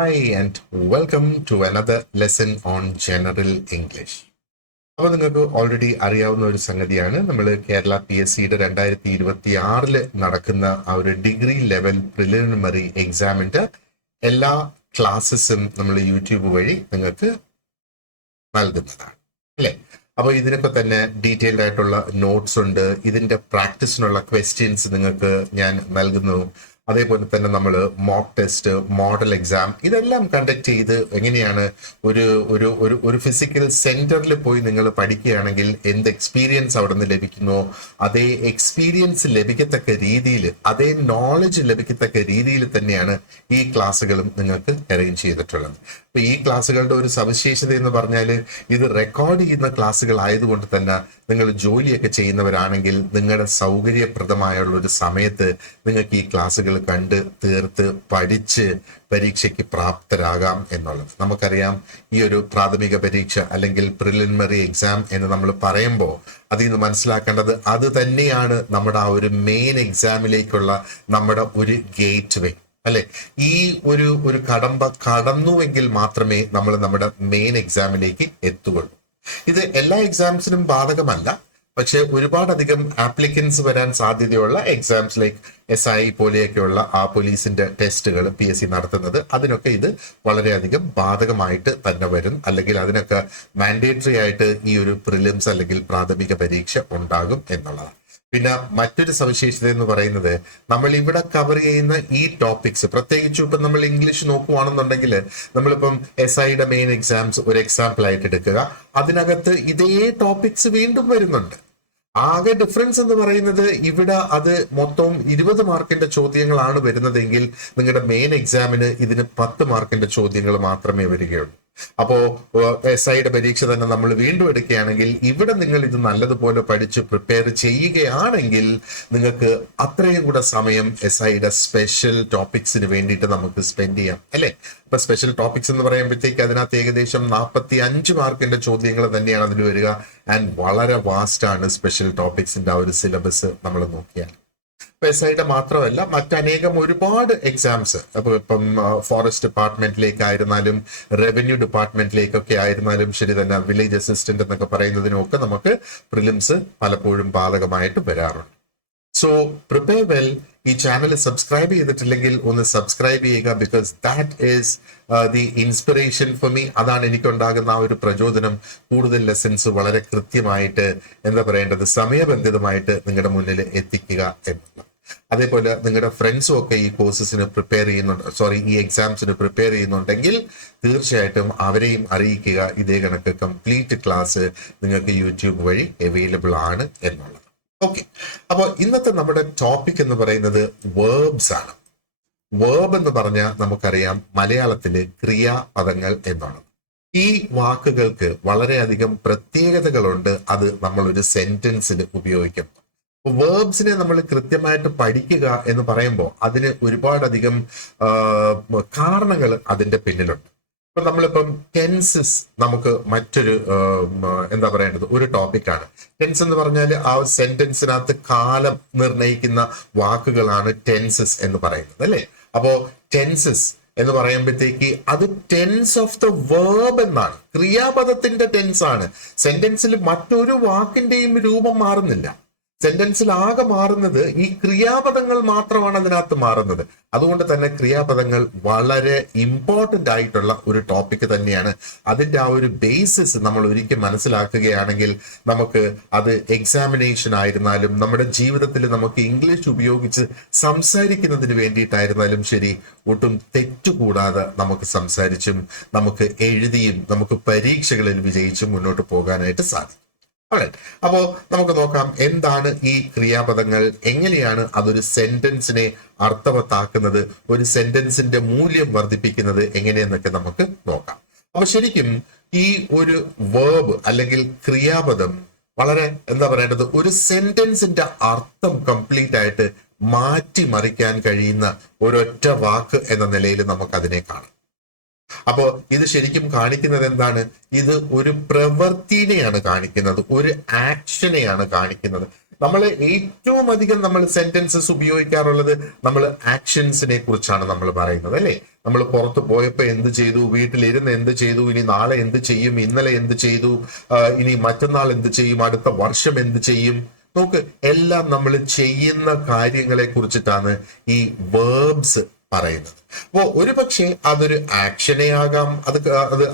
Hi and welcome to another lesson on General English. അപ്പോൾ നിങ്ങൾക്ക് already അറിയാവുന്ന ഒരു സംഗതിയാണ് നമ്മൾ കേരള PSCയുടെ 2026 നടക്കുന്ന ആ ഒരു ഡിഗ്രി ലെവൽ പ്രിലിമിനറി എക്സാമിന്റെ എല്ലാ ക്ലാസ്സസും നമ്മൾ യൂട്യൂബ് വഴി നിങ്ങൾക്ക് നൽകുന്നതാണ് അല്ലേ. അപ്പോൾ ഇതിനൊക്കെ തന്നെ ഡീറ്റെയിൽഡ് ആയിട്ടുള്ള നോട്ട്സ് ഉണ്ട്, ഇതിന്റെ പ്രാക്ടീസിനുള്ള ക്വസ്റ്റ്യൻസ് നിങ്ങൾക്ക് ഞാൻ നൽകുന്നു. അതേപോലെ തന്നെ നമ്മൾ മോക്ക് ടെസ്റ്റ്, മോഡൽ എക്സാം ഇതെല്ലാം കണ്ടക്ട് ചെയ്ത് എങ്ങനെയാണ് ഒരു ഒരു ഒരു ഒരു ഫിസിക്കൽ സെന്ററിൽ പോയി നിങ്ങൾ പഠിക്കുകയാണെങ്കിൽ എന്ത് എക്സ്പീരിയൻസ് അവിടെ നിന്ന് ലഭിക്കുന്നോ അതേ എക്സ്പീരിയൻസ് ലഭിക്കത്തക്ക രീതിയിൽ, അതേ നോളജ് ലഭിക്കത്തക്ക രീതിയിൽ തന്നെയാണ് ഈ ക്ലാസ്സുകളും നിങ്ങൾക്ക് അറേഞ്ച് ചെയ്തിട്ടുള്ളത്. അപ്പൊ ഈ ക്ലാസ്സുകളുടെ ഒരു സവിശേഷത എന്ന് പറഞ്ഞാൽ ഇത് റെക്കോർഡ് ചെയ്യുന്ന ക്ലാസ്സുകൾ ആയതുകൊണ്ട് തന്നെ നിങ്ങൾ ജോലിയൊക്കെ ചെയ്യുന്നവരാണെങ്കിൽ നിങ്ങളുടെ സൗകര്യപ്രദമായുള്ള ഒരു സമയത്ത് നിങ്ങൾക്ക് ഈ ക്ലാസ്സുകൾ കണ്ട് തീർത്ത് പഠിച്ച് പരീക്ഷയ്ക്ക് പ്രാപ്തരാകാം എന്നുള്ളത്. നമുക്കറിയാം ഈ ഒരു പ്രാഥമിക പരീക്ഷ അല്ലെങ്കിൽ പ്രിലിമിനറി എക്സാം എന്ന് നമ്മൾ പറയുമ്പോൾ അതിൽ നിന്ന് മനസ്സിലാക്കേണ്ടത് അത് തന്നെയാണ് നമ്മുടെ ആ ഒരു മെയിൻ എക്സാമിലേക്കുള്ള നമ്മുടെ ഒരു ഗേറ്റ് വേ അല്ലെ. ഈ ഒരു കടമ്പ കടന്നുവെങ്കിൽ മാത്രമേ നമ്മൾ നമ്മുടെ മെയിൻ എക്സാമിലേക്ക് എത്തുകയുള്ളൂ. ഇത് എല്ലാ എക്സാംസിനും ബാധകമല്ല, പക്ഷെ ഒരുപാടധികം ആപ്ലിക്കൻസ് വരാൻ സാധ്യതയുള്ള എക്സാംസ് ലൈക്ക് SI പോലെയൊക്കെയുള്ള ആ പോലീസിന്റെ ടെസ്റ്റുകൾ PSC നടത്തുന്നത്, അതിനൊക്കെ ഇത് വളരെയധികം ബാധകമായിട്ട് തന്നെ വരും. അല്ലെങ്കിൽ അതിനൊക്കെ മാൻഡേറ്ററി ആയിട്ട് ഈ ഒരു പ്രിലിംസ് അല്ലെങ്കിൽ പ്രാഥമിക പരീക്ഷ ഉണ്ടാകും എന്നുള്ളതാണ്. പിന്നെ മറ്റൊരു സവിശേഷത എന്ന് പറയുന്നത് നമ്മൾ ഇവിടെ കവർ ചെയ്യുന്ന ഈ ടോപ്പിക്സ്, പ്രത്യേകിച്ചും ഇപ്പം നമ്മൾ ഇംഗ്ലീഷ് നോക്കുവാണെന്നുണ്ടെങ്കിൽ നമ്മളിപ്പം SIയുടെ മെയിൻ എക്സാംസ് ഒരു എക്സാമ്പിൾ ആയിട്ട് എടുക്കുക, അതിനകത്ത് ഇതേ ടോപ്പിക്സ് വീണ്ടും വരുന്നുണ്ട്. ആകെ ഡിഫറൻസ് എന്ന് പറയുന്നത് ഇവിടെ അത് മൊത്തം 20 മാർക്കിന്റെ ചോദ്യങ്ങളാണ് വരുന്നതെങ്കിൽ നിങ്ങളുടെ മെയിൻ എക്സാമിന് ഇതിന് 10 മാർക്കിന്റെ ചോദ്യങ്ങൾ മാത്രമേ വരികയുള്ളൂ. അപ്പോ SIയുടെ പരീക്ഷ തന്നെ നമ്മൾ വീണ്ടും എടുക്കുകയാണെങ്കിൽ ഇവിടെ നിങ്ങൾ ഇത് നല്ലതുപോലെ പഠിച്ച് പ്രിപ്പയർ ചെയ്യുകയാണെങ്കിൽ നിങ്ങൾക്ക് അത്രയും കൂടെ സമയം SIയുടെ സ്പെഷ്യൽ ടോപ്പിക്സിന് വേണ്ടിയിട്ട് നമുക്ക് സ്പെൻഡ് ചെയ്യാം അല്ലെ. ഇപ്പൊ സ്പെഷ്യൽ ടോപ്പിക്സ് എന്ന് പറയുമ്പോഴത്തേക്ക് അതിനകത്ത് ഏകദേശം 45 മാർക്കിന്റെ ചോദ്യങ്ങൾ തന്നെയാണ് അതിൽ വരിക. ആൻഡ് വളരെ വാസ്റ്റ് ആണ് സ്പെഷ്യൽ ടോപ്പിക്സിന്റെ ആ ഒരു സിലബസ് നമ്മൾ നോക്കിയാൽ. SIയുടെ മാത്രമല്ല മറ്റനേകം ഒരുപാട് എക്സാംസ്, അപ്പൊ ഇപ്പം ഫോറസ്റ്റ് ഡിപ്പാർട്ട്മെന്റിലേക്കായിരുന്നാലും റവന്യൂ ഡിപ്പാർട്ട്മെന്റിലേക്കൊക്കെ ആയിരുന്നാലും ശരി തന്നെ, വില്ലേജ് അസിസ്റ്റന്റ് എന്നൊക്കെ പറയുന്നതിനൊക്കെ നമുക്ക് പ്രിലിംസ് പലപ്പോഴും ബാധകമായിട്ട് വരാറുണ്ട്. So prepare well. ഈ ചാനൽ സബ്സ്ക്രൈബ് ചെയ്തിട്ടില്ലെങ്കിൽ ഒന്ന് സബ്സ്ക്രൈബ് ചെയ്യുക, because that is the inspiration for me. അതാണ് എനിക്കുണ്ടാകുന്ന ആ ഒരു പ്രചോദനം, കൂടുതൽ ലെസൺസ് വളരെ കൃത്യമായിട്ട് എന്താ പറയേണ്ടത് സമയബന്ധിതമായിട്ട് നിങ്ങളുടെ മുന്നിൽ എത്തിക്കുക എന്നുള്ളത്. അതേപോലെ നിങ്ങളുടെ ഫ്രണ്ട്സും ഒക്കെ ഈ കോഴ്സസിന് പ്രിപ്പയർ ചെയ്യുന്നുണ്ട്, ഈ എക്സാംസിന് പ്രിപ്പയർ ചെയ്യുന്നുണ്ടെങ്കിൽ തീർച്ചയായിട്ടും അവരെയും അറിയിക്കുക. ഇതേ കണക്ക് കംപ്ലീറ്റ് ക്ലാസ് നിങ്ങൾക്ക് യൂട്യൂബ് വഴി അവൈലബിൾ ആണ് എന്നുള്ളത്. ഓക്കെ, അപ്പോൾ ഇന്നത്തെ നമ്മുടെ ടോപ്പിക് എന്ന് പറയുന്നത് വേർബ്സ് ആണ്. വേർബ് എന്ന് പറഞ്ഞാൽ നമുക്കറിയാം മലയാളത്തില് ക്രിയാപദങ്ങൾ എന്നാണ്. ഈ വാക്കുകൾക്ക് വളരെയധികം പ്രത്യേകതകളുണ്ട്, അത് നമ്മൾ ഒരു സെന്റൻസിൽ ഉപയോഗിക്കും. വേർബ്സിനെ നമ്മൾ കൃത്യമായിട്ട് പഠിക്കുക എന്ന് പറയുമ്പോൾ അതിന് ഒരുപാടധികം കാരണങ്ങൾ അതിന്റെ പിന്നിലുണ്ട്. ഇപ്പൊ നമ്മളിപ്പം ടെൻസസ് നമുക്ക് മറ്റൊരു എന്താ പറയേണ്ടത് ഒരു ടോപ്പിക്കാണ്. ടെൻസ് എന്ന് പറഞ്ഞാൽ ആ സെന്റൻസിനകത്ത് കാലം നിർണയിക്കുന്ന വാക്കുകളാണ് ടെൻസസ് എന്ന് പറയുന്നത് അല്ലെ. അപ്പോ ടെൻസസ് എന്ന് പറയുമ്പോഴത്തേക്ക് അത് ടെൻസ് ഓഫ് ദ വേർബ് എന്നാണ്, ക്രിയാപദത്തിന്റെ ടെൻസ് ആണ്. സെന്റൻസിൽ മറ്റൊരു വാക്കിന്റെയും രൂപം മാറുന്നില്ല. സെന്റൻസിൽ ആകെ മാറുന്നത് ഈ ക്രിയാപദങ്ങൾ മാത്രമാണ് അതിനകത്ത് മാറുന്നത്. അതുകൊണ്ട് തന്നെ ക്രിയാപദങ്ങൾ വളരെ ഇമ്പോർട്ടന്റ് ആയിട്ടുള്ള ഒരു ടോപ്പിക് തന്നെയാണ്. അതിന്റെ ആ ഒരു ബേസിസ് നമ്മൾ ഒരിക്കൽ മനസ്സിലാക്കുകയാണെങ്കിൽ നമുക്ക് അത് എക്സാമിനേഷൻ ആയിരുന്നാലും നമ്മുടെ ജീവിതത്തിൽ നമുക്ക് ഇംഗ്ലീഷ് ഉപയോഗിച്ച് സംസാരിക്കുന്നതിന് വേണ്ടിയിട്ടായിരുന്നാലും ശരി, ഒട്ടും തെറ്റുകൂടാതെ നമുക്ക് സംസാരിച്ചും നമുക്ക് എഴുതിയും നമുക്ക് പരീക്ഷകളിൽ വിജയിച്ചും മുന്നോട്ട് പോകാനായിട്ട് സാധിക്കും. അപ്പോ നമുക്ക് നോക്കാം എന്താണ് ഈ ക്രിയാപദങ്ങൾ, എങ്ങനെയാണ് അതൊരു സെന്റൻസിനെ അർത്ഥവത്താക്കുന്നത്, ഒരു സെന്റൻസിന്റെ മൂല്യം വർദ്ധിപ്പിക്കുന്നത് എങ്ങനെയെന്നൊക്കെ നമുക്ക് നോക്കാം. അപ്പൊ ശരിക്കും ഈ ഒരു വേർബ് അല്ലെങ്കിൽ ക്രിയാപദം വളരെ എന്താ പറയേണ്ടത് ഒരു സെന്റൻസിന്റെ അർത്ഥം കംപ്ലീറ്റ് ആയിട്ട് മാറ്റിമറിക്കാൻ കഴിയുന്ന ഒരൊറ്റ വാക്ക് എന്ന നിലയിൽ നമുക്ക് അതിനെ കാണാം. അപ്പോ ഇത് ശരിക്കും കാണിക്കുന്നത് എന്താണ്? ഇത് ഒരു പ്രവൃത്തിനെയാണ് കാണിക്കുന്നത്, ഒരു ആക്ഷനെയാണ് കാണിക്കുന്നത്. നമ്മൾ ഏറ്റവും അധികം നമ്മൾ സെന്റൻസസ് ഉപയോഗിക്കാറുള്ളത് നമ്മൾ ആക്ഷൻസിനെ കുറിച്ചാണ് നമ്മൾ പറയുന്നത് അല്ലെ. നമ്മൾ പുറത്ത് പോയപ്പോ എന്ത് ചെയ്തു, വീട്ടിലിരുന്ന് എന്ത് ചെയ്തു, ഇനി നാളെ എന്ത് ചെയ്യും, ഇന്നലെ എന്ത് ചെയ്തു, ഇനി മറ്റന്നാൾ എന്ത് ചെയ്യും, അടുത്ത വർഷം എന്ത് ചെയ്യും. നോക്ക്, എല്ലാം നമ്മൾ ചെയ്യുന്ന കാര്യങ്ങളെ കുറിച്ചിട്ടാണ് ഈ വേർബ്സ് പറയുന്നത്. അപ്പോ ഒരു പക്ഷേ അതൊരു ആക്ഷനെ ആകാം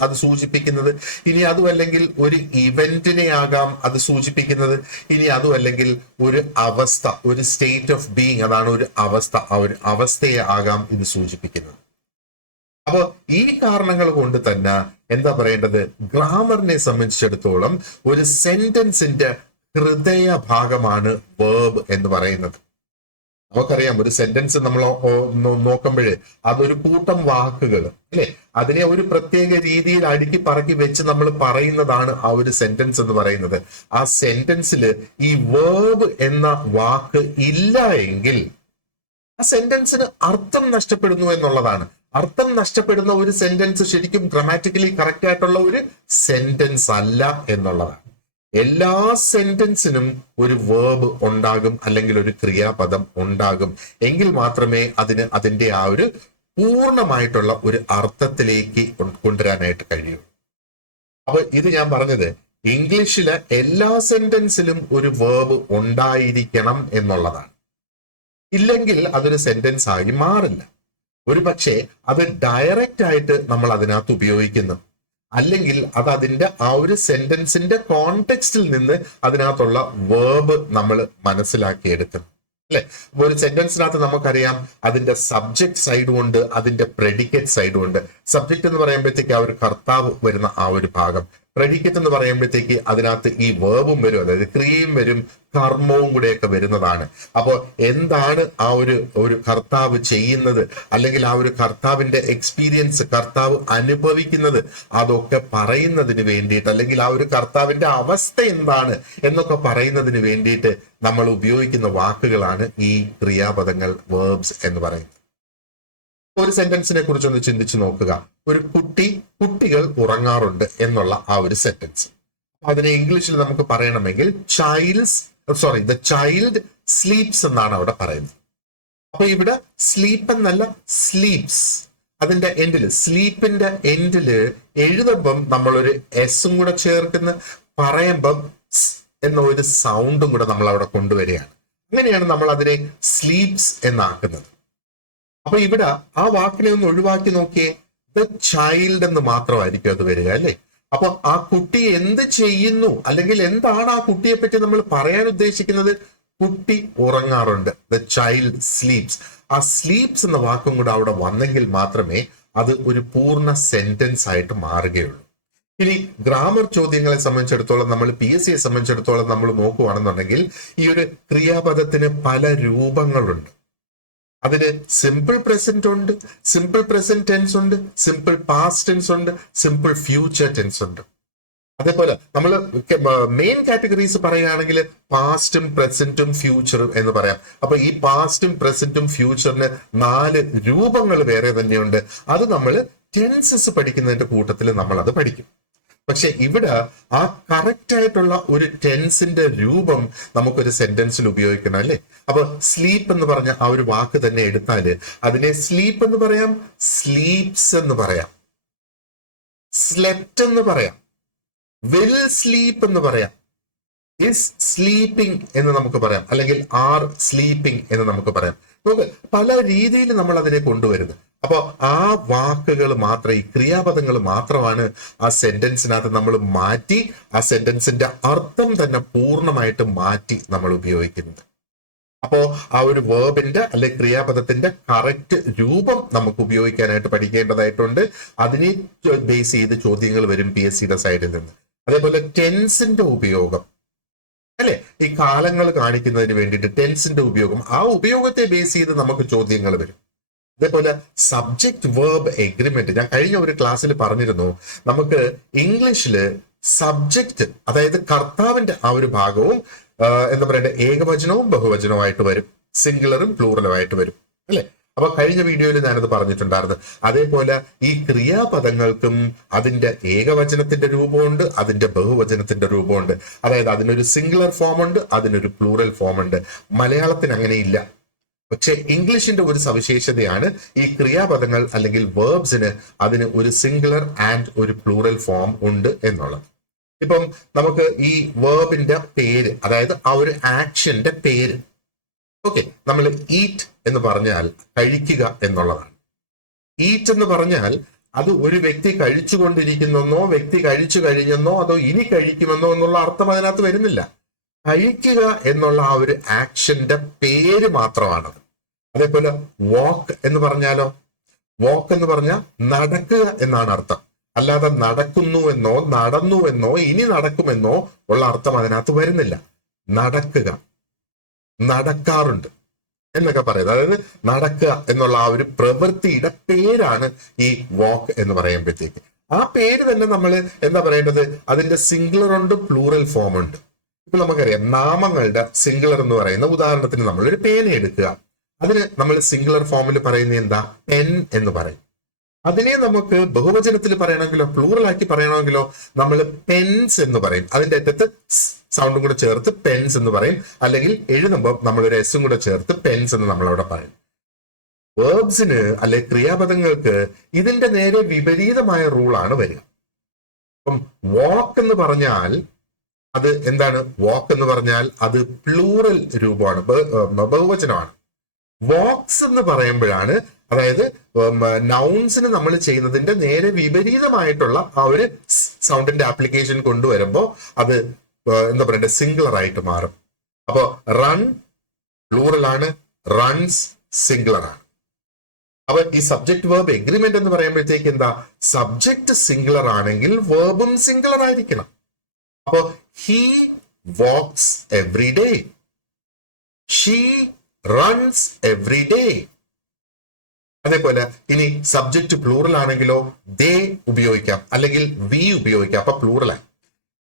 അത് സൂചിപ്പിക്കുന്നത്, ഇനി അതും അല്ലെങ്കിൽ ഒരു ഇവന്റിനെ ആകാം അത് സൂചിപ്പിക്കുന്നത്, ഇനി അതും അല്ലെങ്കിൽ ഒരു അവസ്ഥ, ഒരു സ്റ്റേറ്റ് ഓഫ് ബീയിങ്, അതാണ് ഒരു അവസ്ഥ, ആ ഒരു അവസ്ഥയെ ആകാം ഇത് സൂചിപ്പിക്കുന്നത്. അപ്പോ ഈ കാരണങ്ങൾ കൊണ്ട് തന്നെ എന്താ പറയേണ്ടത്, ഗ്രാമറിനെ സംബന്ധിച്ചിടത്തോളം ഒരു സെന്റൻസിന്റെ ഹൃദയ ഭാഗമാണ് വേർബ് എന്ന് പറയുന്നത്. നമുക്കറിയാം, ഒരു സെന്റൻസ് നമ്മൾ നോക്കുമ്പോൾ അതൊരു കൂട്ടം വാക്കുകൾ അല്ലെ, അതിനെ ഒരു പ്രത്യേക രീതിയിൽ അടുക്കി പറക്കി വെച്ച് നമ്മൾ പറയുന്നതാണ് ആ ഒരു സെന്റൻസ് എന്ന് പറയുന്നത്. ആ സെന്റൻസിൽ ഈ വേർബ് എന്ന വാക്ക് ഇല്ല എങ്കിൽ ആ സെന്റൻസിന് അർത്ഥം നഷ്ടപ്പെടുന്നു എന്നുള്ളതാണ്. അർത്ഥം നഷ്ടപ്പെടുന്ന ഒരു സെന്റൻസ് ശരിക്കും ഗ്രാമാറ്റിക്കലി കറക്റ്റ് ആയിട്ടുള്ള ഒരു സെന്റൻസ് അല്ല എന്നുള്ളതാണ്. എല്ലാ സെന്റൻസിനും ഒരു വേർബ് ഉണ്ടാകും, അല്ലെങ്കിൽ ഒരു ക്രിയാപദം ഉണ്ടാകും. എങ്കിൽ മാത്രമേ അതിന് അതിന്റെ ആ ഒരു പൂർണ്ണമായിട്ടുള്ള ഒരു അർത്ഥത്തിലേക്ക് കൊണ്ടുവരാനായിട്ട് കഴിയൂ. അപ്പൊ ഇത് ഞാൻ പറഞ്ഞത് ഇംഗ്ലീഷിലെ എല്ലാ സെന്റൻസിലും ഒരു വേർബ് ഉണ്ടായിരിക്കണം എന്നുള്ളതാണ്. ഇല്ലെങ്കിൽ അതൊരു സെന്റൻസ് ആയി മാറില്ല. ഒരു പക്ഷേ അത് ഡയറക്റ്റ് ആയിട്ട് നമ്മൾ അതിനകത്ത് ഉപയോഗിക്കുന്നു, അല്ലെങ്കിൽ അത് അതിന്റെ ആ ഒരു സെന്റൻസിന്റെ കോണ്ടെക്സ്റ്റിൽ നിന്ന് അതിനകത്തുള്ള വേർബ് നമ്മൾ മനസ്സിലാക്കിയെടുക്കണം അല്ലെ. ഒരു സെന്റൻസിനകത്ത് നമുക്കറിയാം അതിന്റെ സബ്ജക്ട് സൈഡും ഉണ്ട്, അതിന്റെ പ്രെഡിക്കേറ്റ് സൈഡും ഉണ്ട്. സബ്ജക്ട് എന്ന് പറയുമ്പോഴത്തേക്ക് ആ ഒരു കർത്താവ് വരുന്ന ആ ഒരു ഭാഗം, പ്രെഡിക്കേറ്റ് എന്ന് പറയുമ്പോഴത്തേക്ക് അതിനകത്ത് ഈ വേർബും വരും, അതായത് ക്രിയയും വരും, കർമ്മവും കൂടെയൊക്കെ വരുന്നതാണ്. അപ്പോൾ എന്താണ് ആ ഒരു കർത്താവ് ചെയ്യുന്നത്, അല്ലെങ്കിൽ ആ ഒരു കർത്താവിന്റെ എക്സ്പീരിയൻസ്, കർത്താവ് അനുഭവിക്കുന്നത്, അതൊക്കെ പറയുന്നതിന് വേണ്ടിയിട്ട്, അല്ലെങ്കിൽ ആ ഒരു കർത്താവിന്റെ അവസ്ഥ എന്താണ് എന്നൊക്കെ പറയുന്നതിന് വേണ്ടിയിട്ട് നമ്മൾ ഉപയോഗിക്കുന്ന വാക്കുകളാണ് ഈ ക്രിയാപദങ്ങൾ, വേർബ്സ് എന്ന് പറയുന്നത്. ഒരു സെന്റൻസിനെ കുറിച്ചൊന്ന് ചിന്തിച്ചു നോക്കുക. ഒരു കുട്ടികൾ ഉറങ്ങാറുണ്ട് എന്നുള്ള ആ ഒരു സെന്റൻസ്, അതിനെ ഇംഗ്ലീഷിൽ നമുക്ക് പറയണമെങ്കിൽ ദ ചൈൽഡ് സ്ലീപ്സ് എന്നാണ് അവിടെ പറയുന്നത്. അപ്പൊ ഇവിടെ സ്ലീപ്പ് എന്നല്ല, സ്ലീപ്സ്. അതിന്റെ എൻഡില്, സ്ലീപ്പിന്റെ എൻഡില് എഴുതുമ്പം നമ്മളൊരു എസും കൂടെ ചേർക്കുന്ന, പറയുമ്പം എന്ന ഒരു സൗണ്ടും കൂടെ നമ്മൾ അവിടെ കൊണ്ടുവരികയാണ്. അങ്ങനെയാണ് നമ്മൾ അതിനെ സ്ലീപ്സ് എന്നാക്കുന്നത്. അപ്പൊ ഇവിടെ ആ വാക്കിനെ ഒന്ന് ഒഴിവാക്കി നോക്കിയേ, ദ ചൈൽഡ് എന്ന് മാത്രമായിരിക്കും അത് വരിക അല്ലെ. അപ്പൊ ആ കുട്ടി എന്ത് ചെയ്യുന്നു, അല്ലെങ്കിൽ എന്താണ് ആ കുട്ടിയെ പറ്റി നമ്മൾ പറയാൻ ഉദ്ദേശിക്കുന്നത്, കുട്ടി ഉറങ്ങാറുണ്ട്, ദ ചൈൽഡ് സ്ലീപ്സ്. ആ സ്ലീപ്സ് എന്ന വാക്കും കൂടെ അവിടെ വന്നെങ്കിൽ മാത്രമേ അത് ഒരു പൂർണ്ണ സെന്റൻസ് ആയിട്ട് മാറുകയുള്ളൂ. ഇനി ഗ്രാമർ ചോദ്യങ്ങളെ സംബന്ധിച്ചിടത്തോളം, നമ്മൾ PSCയെ സംബന്ധിച്ചിടത്തോളം നമ്മൾ നോക്കുകയാണെന്നുണ്ടെങ്കിൽ ഈ ഒരു ക്രിയാപദത്തിന് പല രൂപങ്ങളുണ്ട്. അതിന് സിമ്പിൾ പ്രസന്റ് ഉണ്ട്, സിമ്പിൾ പ്രസന്റ് ടെൻസ് ഉണ്ട്, സിമ്പിൾ പാസ്റ്റ് ടെൻസ് ഉണ്ട്, സിമ്പിൾ ഫ്യൂച്ചർ ടെൻസ് ഉണ്ട്. അതേപോലെ നമ്മൾ മെയിൻ കാറ്റഗറീസ് പറയുകയാണെങ്കിൽ പാസ്റ്റും പ്രസന്റും ഫ്യൂച്ചറും എന്ന് പറയാം. അപ്പൊ ഈ പാസ്റ്റും പ്രസന്റും ഫ്യൂച്ചറിന് 4 രൂപങ്ങൾ വേറെ തന്നെയുണ്ട്. അത് നമ്മൾ ടെൻസസ് പഠിക്കുന്നതിന്റെ കൂട്ടത്തിൽ നമ്മൾ അത് പഠിക്കും. പക്ഷെ ഇവിടെ ആ കറക്റ്റ് ആയിട്ടുള്ള ഒരു ടെൻസിന്റെ രൂപം നമുക്കൊരു സെന്റൻസിൽ ഉപയോഗിക്കണം അല്ലെ. അപ്പൊ സ്ലീപ്പ് എന്ന് പറഞ്ഞ ആ ഒരു വാക്ക് തന്നെ എടുത്താല് അതിനെ സ്ലീപ്പ് എന്ന് പറയാം, സ്ലീപ്സ് എന്ന് പറയാം, സ്ലെപ്റ്റ് എന്ന് പറയാം, വിൽ സ്ലീപ്പ് എന്ന് പറയാം, ഇസ് സ്ലീപ്പിംഗ് എന്ന് നമുക്ക് പറയാം, അല്ലെങ്കിൽ ആർ സ്ലീപ്പിംഗ് എന്ന് നമുക്ക് പറയാം. നമുക്ക് പല രീതിയിൽ നമ്മൾ അതിനെ കൊണ്ടുവരുന്നത്. അപ്പൊ ആ വാക്കുകൾ മാത്രം, ഈ ക്രിയാപദങ്ങൾ മാത്രമാണ് ആ സെന്റൻസിനകത്ത് നമ്മൾ മാറ്റി, ആ സെന്റൻസിന്റെ അർത്ഥം തന്നെ പൂർണ്ണമായിട്ട് മാറ്റി നമ്മൾ ഉപയോഗിക്കുന്നത്. അപ്പോ ആ ഒരു വേർബിന്റെ അല്ലെ ക്രിയാപദത്തിന്റെ കറക്റ്റ് രൂപം നമുക്ക് ഉപയോഗിക്കാനായിട്ട് പഠിക്കേണ്ടതായിട്ടുണ്ട്. അതിനെ ബേസ് ചെയ്ത് ചോദ്യങ്ങൾ വരും PSCയുടെ സൈഡിൽ നിന്ന്. അതേപോലെ ടെൻസിന്റെ ഉപയോഗം അല്ലെ, ഈ കാലങ്ങൾ കാണിക്കുന്നതിന് വേണ്ടിയിട്ട് ടെൻസിന്റെ ഉപയോഗം, ആ ഉപയോഗത്തെ ബേസ് ചെയ്ത് നമുക്ക് ചോദ്യങ്ങൾ വരും. അതേപോലെ സബ്ജക്ട് വേർബ് എഗ്രിമെന്റ്, ഞാൻ കഴിഞ്ഞ ഒരു ക്ലാസ്സിൽ പറഞ്ഞിരുന്നു, നമുക്ക് ഇംഗ്ലീഷില് സബ്ജക്ട്, അതായത് കർത്താവിന്റെ ആ ഒരു ഭാഗവും എന്താ പറയണ്ടേ, ഏകവചനവും ബഹുവചനവുമായിട്ട് വരും, സിംഗുലറും പ്ലൂറലുമായിട്ട് വരും അല്ലെ. അപ്പൊ കഴിഞ്ഞ വീഡിയോയിൽ ഞാനത് പറഞ്ഞിട്ടുണ്ടായിരുന്നു. അതേപോലെ ഈ ക്രിയാപദങ്ങൾക്കും അതിന്റെ ഏകവചനത്തിന്റെ രൂപമുണ്ട്, അതിന്റെ ബഹുവചനത്തിന്റെ രൂപമുണ്ട്. അതായത് അതിനൊരു സിംഗുലർ ഫോം ഉണ്ട്, അതിനൊരു പ്ലൂറൽ ഫോം ഉണ്ട്. മലയാളത്തിന് അങ്ങനെയില്ല. പക്ഷെ ഇംഗ്ലീഷിന്റെ ഒരു സവിശേഷതയാണ് ഈ ക്രിയാപദങ്ങൾ അല്ലെങ്കിൽ വേർബ്സിന് അതിന് ഒരു സിംഗുലർ ആൻഡ് ഒരു പ്ലൂറൽ ഫോം ഉണ്ട് എന്നുള്ളത്. ഇപ്പം നമുക്ക് ഈ വേർബിന്റെ പേര്, അതായത് ആ ഒരു ആക്ഷന്റെ പേര്, ഓക്കെ, നമ്മൾ ഈറ്റ് എന്ന് പറഞ്ഞാൽ കഴിക്കുക എന്നുള്ളതാണ്. ഈറ്റ് എന്ന് പറഞ്ഞാൽ അത് ഒരു വ്യക്തി കഴിച്ചുകൊണ്ടിരിക്കുന്നെന്നോ വ്യക്തി കഴിച്ചു കഴിഞ്ഞെന്നോ അതോ ഇനി കഴിക്കുമെന്നോ എന്നുള്ള അർത്ഥം അതിനകത്ത് വരുന്നില്ല. കഴിക്കുക എന്നുള്ള ആ ഒരു ആക്ഷന്റെ പേര് മാത്രമാണത്. അതേപോലെ വാക്ക് എന്ന് പറഞ്ഞാലോ, വാക്ക് എന്ന് പറഞ്ഞാൽ നടക്കുക എന്നാണ് അർത്ഥം. അല്ലാതെ നടക്കുന്നുവെന്നോ നടന്നുവെന്നോ ഇനി നടക്കുമെന്നോ ഉള്ള അർത്ഥം അതിനകത്ത് വരുന്നില്ല. നടക്കുക, നടക്കാറുണ്ട് എന്നൊക്കെ പറയുന്നത്, അതായത് നടക്കുക എന്നുള്ള ആ ഒരു പ്രവൃത്തിയുടെ പേരാണ് ഈ വാക്ക് എന്ന് പറയുമ്പോഴത്തേക്ക്. ആ പേര് തന്നെ നമ്മൾ എന്താ പറയേണ്ടത്, അതിന്റെ സിംഗുലർ ഉണ്ട്, പ്ലൂറൽ ഫോം ഉണ്ട്. ഇപ്പൊ നമുക്കറിയാം നാമങ്ങളുടെ സിംഗുലർ എന്ന് പറയുന്ന, ഉദാഹരണത്തിന് നമ്മളൊരു പേന എടുക്കുക, അതിന് നമ്മൾ സിംഗുലർ ഫോമിൽ പറയുന്നത് എന്താ, പെൻ എന്ന് പറയും. അതിനെ നമുക്ക് ബഹുവചനത്തിൽ പറയണമെങ്കിലോ പ്ലൂറൽ ആക്കി പറയണമെങ്കിലോ നമ്മൾ പെൻസ് എന്ന് പറയും. അതിന്റെ അറ്റത്ത് സൗണ്ടും കൂടെ ചേർത്ത് പെൻസ് എന്ന് പറയും. അല്ലെങ്കിൽ എഴുതുമ്പോൾ നമ്മളൊരു എസും കൂടെ ചേർത്ത് പെൻസ് എന്ന് നമ്മളവിടെ പറയും. വേർബ്സിന് അല്ലെ ക്രിയാപദങ്ങൾക്ക് ഇതിന്റെ നേരെ വിപരീതമായ റൂളാണ് വരിക. അപ്പം വാക്ക് എന്ന് പറഞ്ഞാൽ അത് എന്താണ്, വാക്ക് എന്ന് പറഞ്ഞാൽ അത് പ്ലൂറൽ രൂപമാണ്, ബഹുവചനമാണ്. വാക്സ് എന്ന് പറയുമ്പോഴാണ്, അതായത് നൗൺസിന് നമ്മൾ ചെയ്യുന്നതിന്റെ നേരെ വിപരീതമായിട്ടുള്ള ആ ഒരു സൗണ്ടിന്റെ ആപ്ലിക്കേഷൻ കൊണ്ടുവരുമ്പോൾ അത് എന്താ പറയണ്ടേ, സിംഗുലർ ആയിട്ട് മാറും. അപ്പോ റൺ പ്ലൂറൽ ആണ്, റൺസ് സിംഗുലർ ആണ്. അപ്പൊ ഈ സബ്ജക്ട് വേർബ് എഗ്രിമെന്റ് എന്ന് പറയുമ്പോഴത്തേക്ക് എന്താ, സബ്ജക്ട് സിംഗുലർ ആണെങ്കിൽ വേർബും സിംഗുലർ ആയിരിക്കണം. അപ്പോ he wax every day, she runs every day. അതേപോലെ ഇനി സബ്ജക്ട് പ്ലൂറൽ ആണെങ്കിലോ ദേ ഉപയോഗിക്കാം, അല്ലെങ്കിൽ വി ഉപയോഗിക്കാം. അപ്പൊ പ്ലൂറലായി.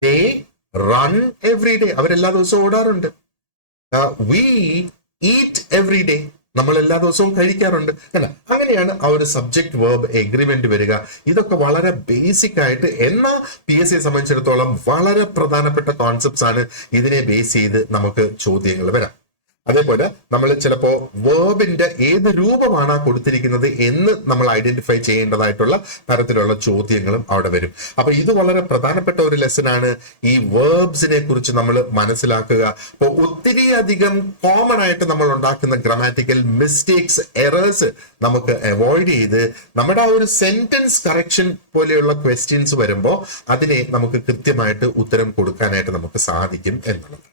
ദേ റൺ എവറി ഡേ, അവരെല്ലാ ദിവസവും ഓടാറുണ്ട്. വി ഈറ്റ് എവറി ഡേ, നമ്മൾ എല്ലാ ദിവസവും കഴിക്കാറുണ്ട്. അല്ല, അങ്ങനെയാണ് ആ ഒരു സബ്ജക്ട് വേർബ് എഗ്രിമെന്റ് വരിക. ഇതൊക്കെ വളരെ ബേസിക് ആയിട്ട്, എന്നാൽ PSC സംബന്ധിച്ചിടത്തോളം വളരെ പ്രധാനപ്പെട്ട കോൺസെപ്റ്റ്സ് ആണ്. ഇതിനെ ബേസ് ചെയ്ത് നമുക്ക് ചോദ്യങ്ങൾ വരാം. അതേപോലെ നമ്മൾ ചിലപ്പോ വേർബിന്റെ ഏത് രൂപമാണ് കൊടുത്തിരിക്കുന്നത് എന്ന് നമ്മൾ ഐഡന്റിഫൈ ചെയ്യേണ്ടതായിട്ടുള്ള തരത്തിലുള്ള ചോദ്യങ്ങളും അവിടെ വരും. അപ്പൊ ഇത് വളരെ പ്രധാനപ്പെട്ട ഒരു ലെസൺ ആണ്. ഈ വേർബ്സിനെ കുറിച്ച് നമ്മൾ മനസ്സിലാക്കുക. അപ്പോൾ ഒത്തിരി അധികം കോമൺ ആയിട്ട് നമ്മൾ ഉണ്ടാക്കുന്ന ഗ്രാമാറ്റിക്കൽ മിസ്റ്റേക്സ്, എറേഴ്സ് നമുക്ക് അവോയ്ഡ് ചെയ്ത് നമ്മുടെ ആ ഒരു സെന്റൻസ് കറക്ഷൻ പോലെയുള്ള ക്വസ്റ്റ്യൻസ് വരുമ്പോൾ അതിനെ നമുക്ക് കൃത്യമായിട്ട് ഉത്തരം കൊടുക്കാനായിട്ട് നമുക്ക് സാധിക്കും എന്നുള്ളത്.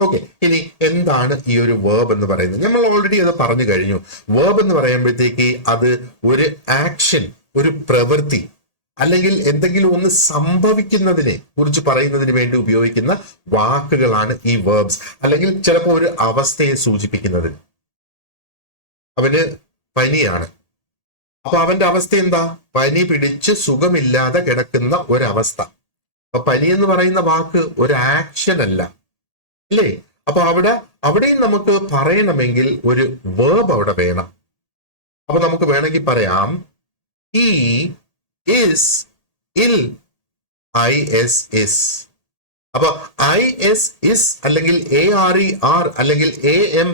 ഓക്കെ, ഇനി എന്താണ് ഈ ഒരു വേർബ് എന്ന് പറയുന്നത്? നമ്മൾ ഓൾറെഡി അത് പറഞ്ഞു കഴിഞ്ഞു. വേർബ് എന്ന് പറയുമ്പോഴത്തേക്ക് അത് ഒരു ആക്ഷൻ, ഒരു പ്രവൃത്തി, അല്ലെങ്കിൽ എന്തെങ്കിലും ഒന്ന് സംഭവിക്കുന്നതിനെ കുറിച്ച് പറയുന്നതിന് വേണ്ടി ഉപയോഗിക്കുന്ന വാക്കുകളാണ് ഈ വേർബ്സ്. അല്ലെങ്കിൽ ചിലപ്പോൾ ഒരു അവസ്ഥയെ സൂചിപ്പിക്കുന്നത്. അവന് പനിയാണ്, അപ്പൊ അവന്റെ അവസ്ഥ എന്താ, പനി പിടിച്ച് സുഖമില്ലാതെ കിടക്കുന്ന ഒരവസ്ഥ. അപ്പൊ പനി എന്ന് പറയുന്ന വാക്ക് ഒരു ആക്ഷൻ അല്ല, അല്ലേ? അപ്പൊ അവിടെയും നമുക്ക് പറയണമെങ്കിൽ ഒരു വേർബ് അവിടെ വേണം. അപ്പൊ നമുക്ക് വേണമെങ്കിൽ പറയാം he is ill, is is. അപ്പൊ is അല്ലെങ്കിൽ are അല്ലെങ്കിൽ am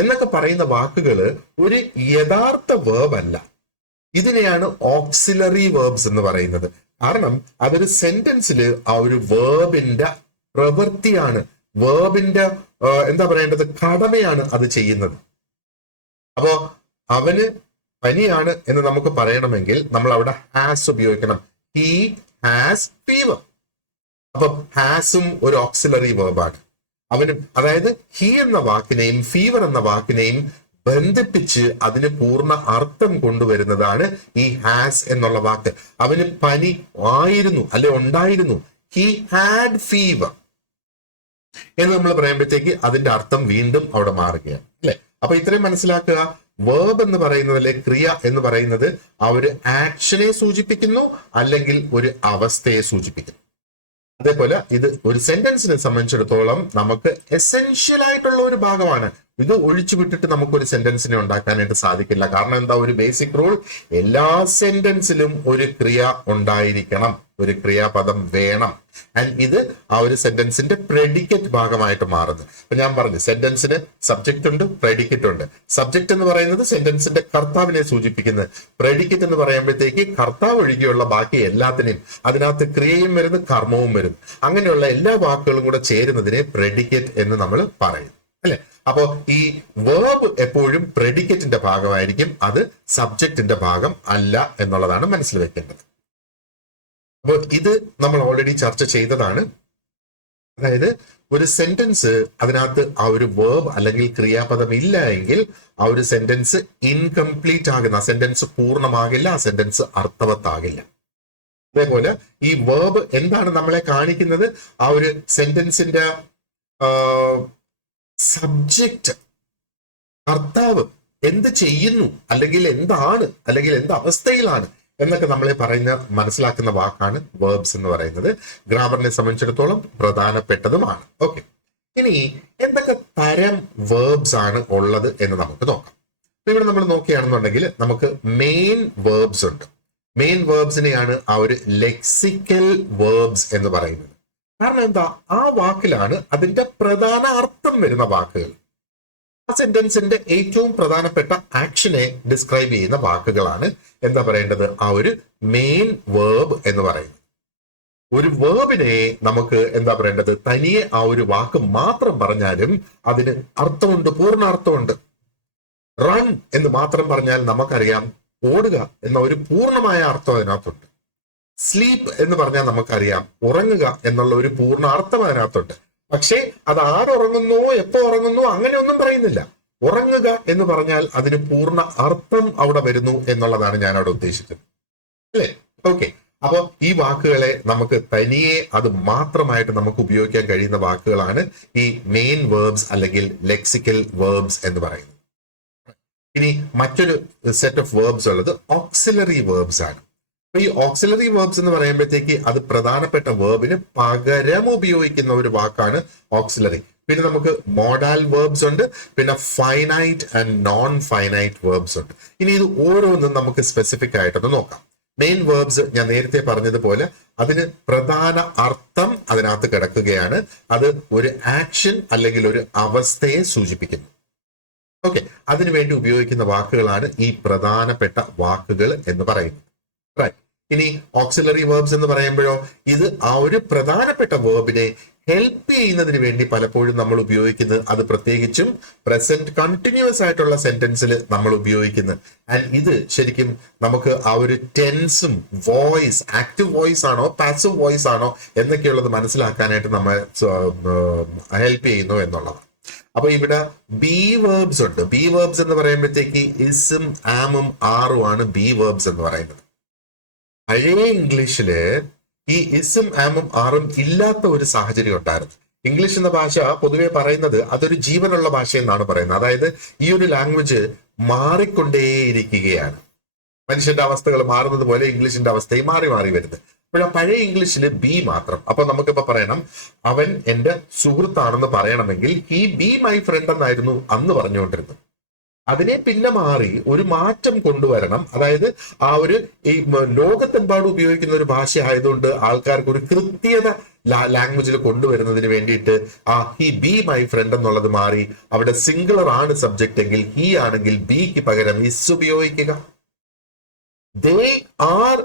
എന്നൊക്കെ പറയുന്ന വാക്കുകൾ ഒരു യഥാർത്ഥ വേർബ് അല്ല. ഇതിനെയാണ് ഓക്സിലറി വേർബ്സ് എന്ന് പറയുന്നത്. കാരണം അതൊരു സെന്റൻസിൽ ആ ഒരു വേർബിന്റെ പ്രവൃത്തിയാണ്, വേർബിന്റെ എന്താ പറയേണ്ടത്, കടമയാണ് അത് ചെയ്യുന്നത്. അപ്പോ അവന് പനിയാണ് എന്ന് നമുക്ക് പറയണമെങ്കിൽ നമ്മൾ അവിടെ ഹാസ് ഉപയോഗിക്കണം. He has fever. അപ്പൊ ഹാസും ഒരു ഓക്സിലറി വേർബാണ്. അവനും, അതായത് ഹി എന്ന വാക്കിനെയും ഫീവർ എന്ന വാക്കിനെയും ബന്ധിപ്പിച്ച് അതിന് പൂർണ്ണ അർത്ഥം കൊണ്ടുവരുന്നതാണ് ഈ ഹാസ് എന്നുള്ള വാക്ക്. അവന് പനി ആയിരുന്നു, അല്ലെ ഉണ്ടായിരുന്നു. ഹി ഹാഡ് ഫീവർ എന്ന് നമ്മൾ പറയുമ്പോഴത്തേക്ക് അതിന്റെ അർത്ഥം വീണ്ടും അവിടെ മാറുകയാണ്, അല്ലെ? അപ്പൊ ഇത്രയും മനസ്സിലാക്കുക. വേർബ് എന്ന് പറയുന്നത്, അല്ലെ ക്രിയ എന്ന് പറയുന്നത് ആ ഒരു ആക്ഷനെ സൂചിപ്പിക്കുന്നു, അല്ലെങ്കിൽ ഒരു അവസ്ഥയെ സൂചിപ്പിക്കുന്നു. അതേപോലെ ഇത് ഒരു സെന്റൻസിനെ സംബന്ധിച്ചിടത്തോളം നമുക്ക് എസെൻഷ്യൽ ആയിട്ടുള്ള ഒരു ഭാഗമാണ്. ഇത് ഒഴിച്ചു വിട്ടിട്ട് നമുക്ക് ഒരു സെന്റൻസിനെ ഉണ്ടാക്കാനായിട്ട് സാധിക്കില്ല. കാരണം എന്താ, ഒരു ബേസിക് റൂൾ, എല്ലാ സെന്റൻസിലും ഒരു ക്രിയ ഉണ്ടായിരിക്കണം, ഒരു ക്രിയാപദം വേണം. ആൻഡ് ഇത് ആ ഒരു സെന്റൻസിന്റെ പ്രെഡിക്കറ്റ് ഭാഗമായിട്ട് മാറുന്നു. അപ്പൊ ഞാൻ പറഞ്ഞു, സെന്റൻസിന് സബ്ജക്റ്റ് ഉണ്ട്, പ്രെഡിക്കറ്റ് ഉണ്ട്. സബ്ജക്റ്റ് എന്ന് പറയുന്നത് സെന്റൻസിന്റെ കർത്താവിനെ സൂചിപ്പിക്കുന്നത്. പ്രെഡിക്കറ്റ് എന്ന് പറയുമ്പോഴത്തേക്ക് കർത്താവ് ഒഴികെയുള്ള ബാക്കി എല്ലാത്തിനെയും, അതിനകത്ത് ക്രിയയും വരുന്നു, കർമ്മവും വരുന്നു. അങ്ങനെയുള്ള എല്ലാ വാക്കുകളും കൂടെ ചേരുന്നതിനെ പ്രെഡിക്കറ്റ് എന്ന് നമ്മൾ പറയും, അല്ലെ? അപ്പോ ഈ വേർബ് എപ്പോഴും പ്രെഡിക്കറ്റിന്റെ ഭാഗമായിരിക്കും, അത് സബ്ജക്റ്റിന്റെ ഭാഗം അല്ല എന്നുള്ളതാണ് മനസ്സിൽ വെക്കേണ്ടത്. അപ്പോൾ ഇത് നമ്മൾ ഓൾറെഡി ചർച്ച ചെയ്തതാണ്. അതായത് ഒരു സെന്റൻസ്, അതിനകത്ത് ആ ഒരു വേർബ് അല്ലെങ്കിൽ ക്രിയാപദം ഇല്ല എങ്കിൽ ആ ഒരു സെന്റൻസ് ഇൻകംപ്ലീറ്റ് ആകുന്ന, ആ സെന്റൻസ് പൂർണ്ണമാകില്ല, ആ സെന്റൻസ് അർത്ഥവത്താകില്ല. അതേപോലെ ഈ വേർബ് എന്താണ് നമ്മളെ കാണിക്കുന്നത്, ആ ഒരു സെന്റൻസിന്റെ സബ്ജക്റ്റ്, കർത്താവ് എന്ത് ചെയ്യുന്നു, അല്ലെങ്കിൽ എന്താണ്, അല്ലെങ്കിൽ എന്ത് അവസ്ഥയിലാണ് എന്നൊക്കെ നമ്മളെ മനസ്സിലാക്കുന്ന വാക്കാണ് വേർബ്സ് എന്ന് പറയുന്നത്. ഗ്രാമറിനെ സംബന്ധിച്ചിടത്തോളം പ്രധാനപ്പെട്ടതുമാണ്. ഓക്കെ, ഇനി എന്തൊക്കെ തരം വേർബ്സ് ആണ് ഉള്ളത് എന്ന് നമുക്ക് നോക്കാം. ഇവിടെ നമ്മൾ നോക്കുകയാണെന്നുണ്ടെങ്കിൽ നമുക്ക് മെയിൻ വേർബ്സ് ഉണ്ട്. മെയിൻ വേർബ്സിനെയാണ് ആ ഒരു ലെക്സിക്കൽ വേർബ്സ് എന്ന് പറയുന്നത്. കാരണം എന്താ, ആ വാക്കിലാണ് അതിന്റെ പ്രധാന അർത്ഥം വരുന്ന വാക്കുകൾ. ആ സെന്റൻസിന്റെ ഏറ്റവും പ്രധാനപ്പെട്ട ആക്ഷനെ ഡിസ്ക്രൈബ് ചെയ്യുന്ന വാക്കുകളാണ് എന്താ പറയേണ്ടത്, ആ ഒരു മെയിൻ വേർബ് എന്ന് പറയുന്നത്. ഒരു വേർബിനെ നമുക്ക് എന്താ പറയേണ്ടത്, തനിയെ ആ ഒരു വാക്ക് മാത്രം പറഞ്ഞാലും അതിന് അർത്ഥമുണ്ട്, പൂർണ്ണ അർത്ഥമുണ്ട്. റൺ എന്ന് മാത്രം പറഞ്ഞാൽ നമുക്കറിയാം ഓടുക എന്ന ഒരു പൂർണ്ണമായ അർത്ഥം അതിനകത്തുണ്ട്. സ്ലീപ്പ് എന്ന് പറഞ്ഞാൽ നമുക്കറിയാം ഉറങ്ങുക എന്നുള്ള ഒരു പൂർണ്ണ അർത്ഥം അതിനകത്തുണ്ട്. പക്ഷേ അത് ആരുറങ്ങുന്നോ, എപ്പോ ഉറങ്ങുന്നോ, അങ്ങനെയൊന്നും പറയുന്നില്ല. ഉറങ്ങുക എന്ന് പറഞ്ഞാൽ അതിന് പൂർണ്ണ അർത്ഥം അവിടെ വരുന്നു എന്നുള്ളതാണ് ഞാൻ അവിടെ ഉദ്ദേശിച്ചത്, അല്ലേ? ഓക്കെ, അപ്പൊ ഈ വാക്കുകളെ നമുക്ക് തനിയെ അത് മാത്രമായിട്ട് നമുക്ക് ഉപയോഗിക്കാൻ കഴിയുന്ന വാക്കുകളാണ് ഈ മെയിൻ വേർബ്സ് അല്ലെങ്കിൽ ലെക്സിക്കൽ വേർബ്സ് എന്ന് പറയുന്നത്. ഇനി മറ്റൊരു സെറ്റ് ഓഫ് വേർബ്സ് ഉള്ളത് ഓക്സിലറി വേർബ്സ് ആണ്. അപ്പൊ ഈ ഓക്സിലറി വേർബ്സ് എന്ന് പറയുമ്പോഴത്തേക്ക് അത് പ്രധാനപ്പെട്ട വേർബിന് പകരം ഉപയോഗിക്കുന്ന ഒരു വാക്കാണ് ഓക്സിലറി. പിന്നെ നമുക്ക് മോഡാൽ വേർബ്സ് ഉണ്ട്, പിന്നെ finite and non finite verbs ഉണ്ട്. ഇനി ഇത് ഓരോന്നും നമുക്ക് സ്പെസിഫിക് ആയിട്ടൊന്ന് നോക്കാം. മെയിൻ വേർബ്സ് ഞാൻ നേരത്തെ പറഞ്ഞതുപോലെ അതിന് പ്രധാന അർത്ഥം അതിനകത്ത് കിടക്കുകയാണ്. അത് ഒരു ആക്ഷൻ അല്ലെങ്കിൽ ഒരു അവസ്ഥയെ സൂചിപ്പിക്കുന്നു. ഓക്കെ, അതിനുവേണ്ടി ഉപയോഗിക്കുന്ന വാക്കുകളാണ് ഈ പ്രധാനപ്പെട്ട വാക്കുകൾ എന്ന് പറയുന്നത്. ഇനി ഓക്സിലറി വേർബ്സ് എന്ന് പറയുമ്പോഴോ, ഇത് ആ ഒരു പ്രധാനപ്പെട്ട വേർബിനെ ഹെൽപ്പ് ചെയ്യുന്നതിന് വേണ്ടി പലപ്പോഴും നമ്മൾ ഉപയോഗിക്കുന്നത്, അത് പ്രത്യേകിച്ചും പ്രസന്റ് കണ്ടിന്യൂസ് ആയിട്ടുള്ള സെന്റൻസിൽ നമ്മൾ ഉപയോഗിക്കുന്നത്. ആൻഡ് ഇത് ശരിക്കും നമുക്ക് ആ ഒരു ടെൻസും വോയിസ്, ആക്റ്റീവ് വോയിസ് ആണോ പാസീവ് വോയിസ് ആണോ എന്നൊക്കെയുള്ളത് മനസ്സിലാക്കാനായിട്ട് നമ്മൾ ഹെൽപ്പ് ചെയ്യുന്നു എന്നുള്ളതാണ്. അപ്പൊ ഇവിടെ ബി വേർബ്സ് ഉണ്ട്. ബി വേർബ്സ് എന്ന് പറയുമ്പോഴത്തേക്ക് ഇസും ആമും ആറും ആണ് ബി വേർബ്സ് എന്ന് പറയുന്നത്. പഴയ ഇംഗ്ലീഷില് ഈ ഇസും ആമും ആറും ഇല്ലാത്ത ഒരു സാഹചര്യം ഉണ്ടായിരുന്നു. ഇംഗ്ലീഷ് എന്ന ഭാഷ പൊതുവെ പറയുന്നത് അതൊരു ജീവനുള്ള ഭാഷ എന്നാണ് പറയുന്നത്. അതായത് ഈ ഒരു ലാംഗ്വേജ് മാറിക്കൊണ്ടേയിരിക്കുകയാണ്. മനുഷ്യന്റെ അവസ്ഥകൾ മാറുന്നത് പോലെ ഇംഗ്ലീഷിന്റെ അവസ്ഥയും മാറി മാറി വരുന്നത്. അപ്പോൾ ആ പഴയ ഇംഗ്ലീഷില് ബി മാത്രം. അപ്പൊ നമുക്കിപ്പോ പറയണം, അവൻ എന്റെ സുഹൃത്താണെന്ന് പറയണമെങ്കിൽ ഹി ബി മൈ ഫ്രണ്ട് എന്നായിരുന്നു അന്ന് പറഞ്ഞുകൊണ്ടിരുന്നത്. അതിനെ പിന്നെ മാറി ഒരു മാറ്റം കൊണ്ടുവരണം. അതായത് ആ ഒരു ഈ ലോകത്തെമ്പാടും ഉപയോഗിക്കുന്ന ഒരു ഭാഷ ആയതുകൊണ്ട് ആൾക്കാർക്ക് ഒരു കൃത്യത ലാംഗ്വേജിൽ കൊണ്ടുവരുന്നതിന് വേണ്ടിയിട്ട് ആ ഹി ബി മൈ ഫ്രണ്ട് എന്നുള്ളത് മാറി അവിടെ സിംഗുലർ ആണ് സബ്ജക്റ്റ് എങ്കിൽ ഹി ആണെങ്കിൽ ബിക്ക് പകരം ഇസ് ഉപയോഗിക്കുക. ദേ ആർ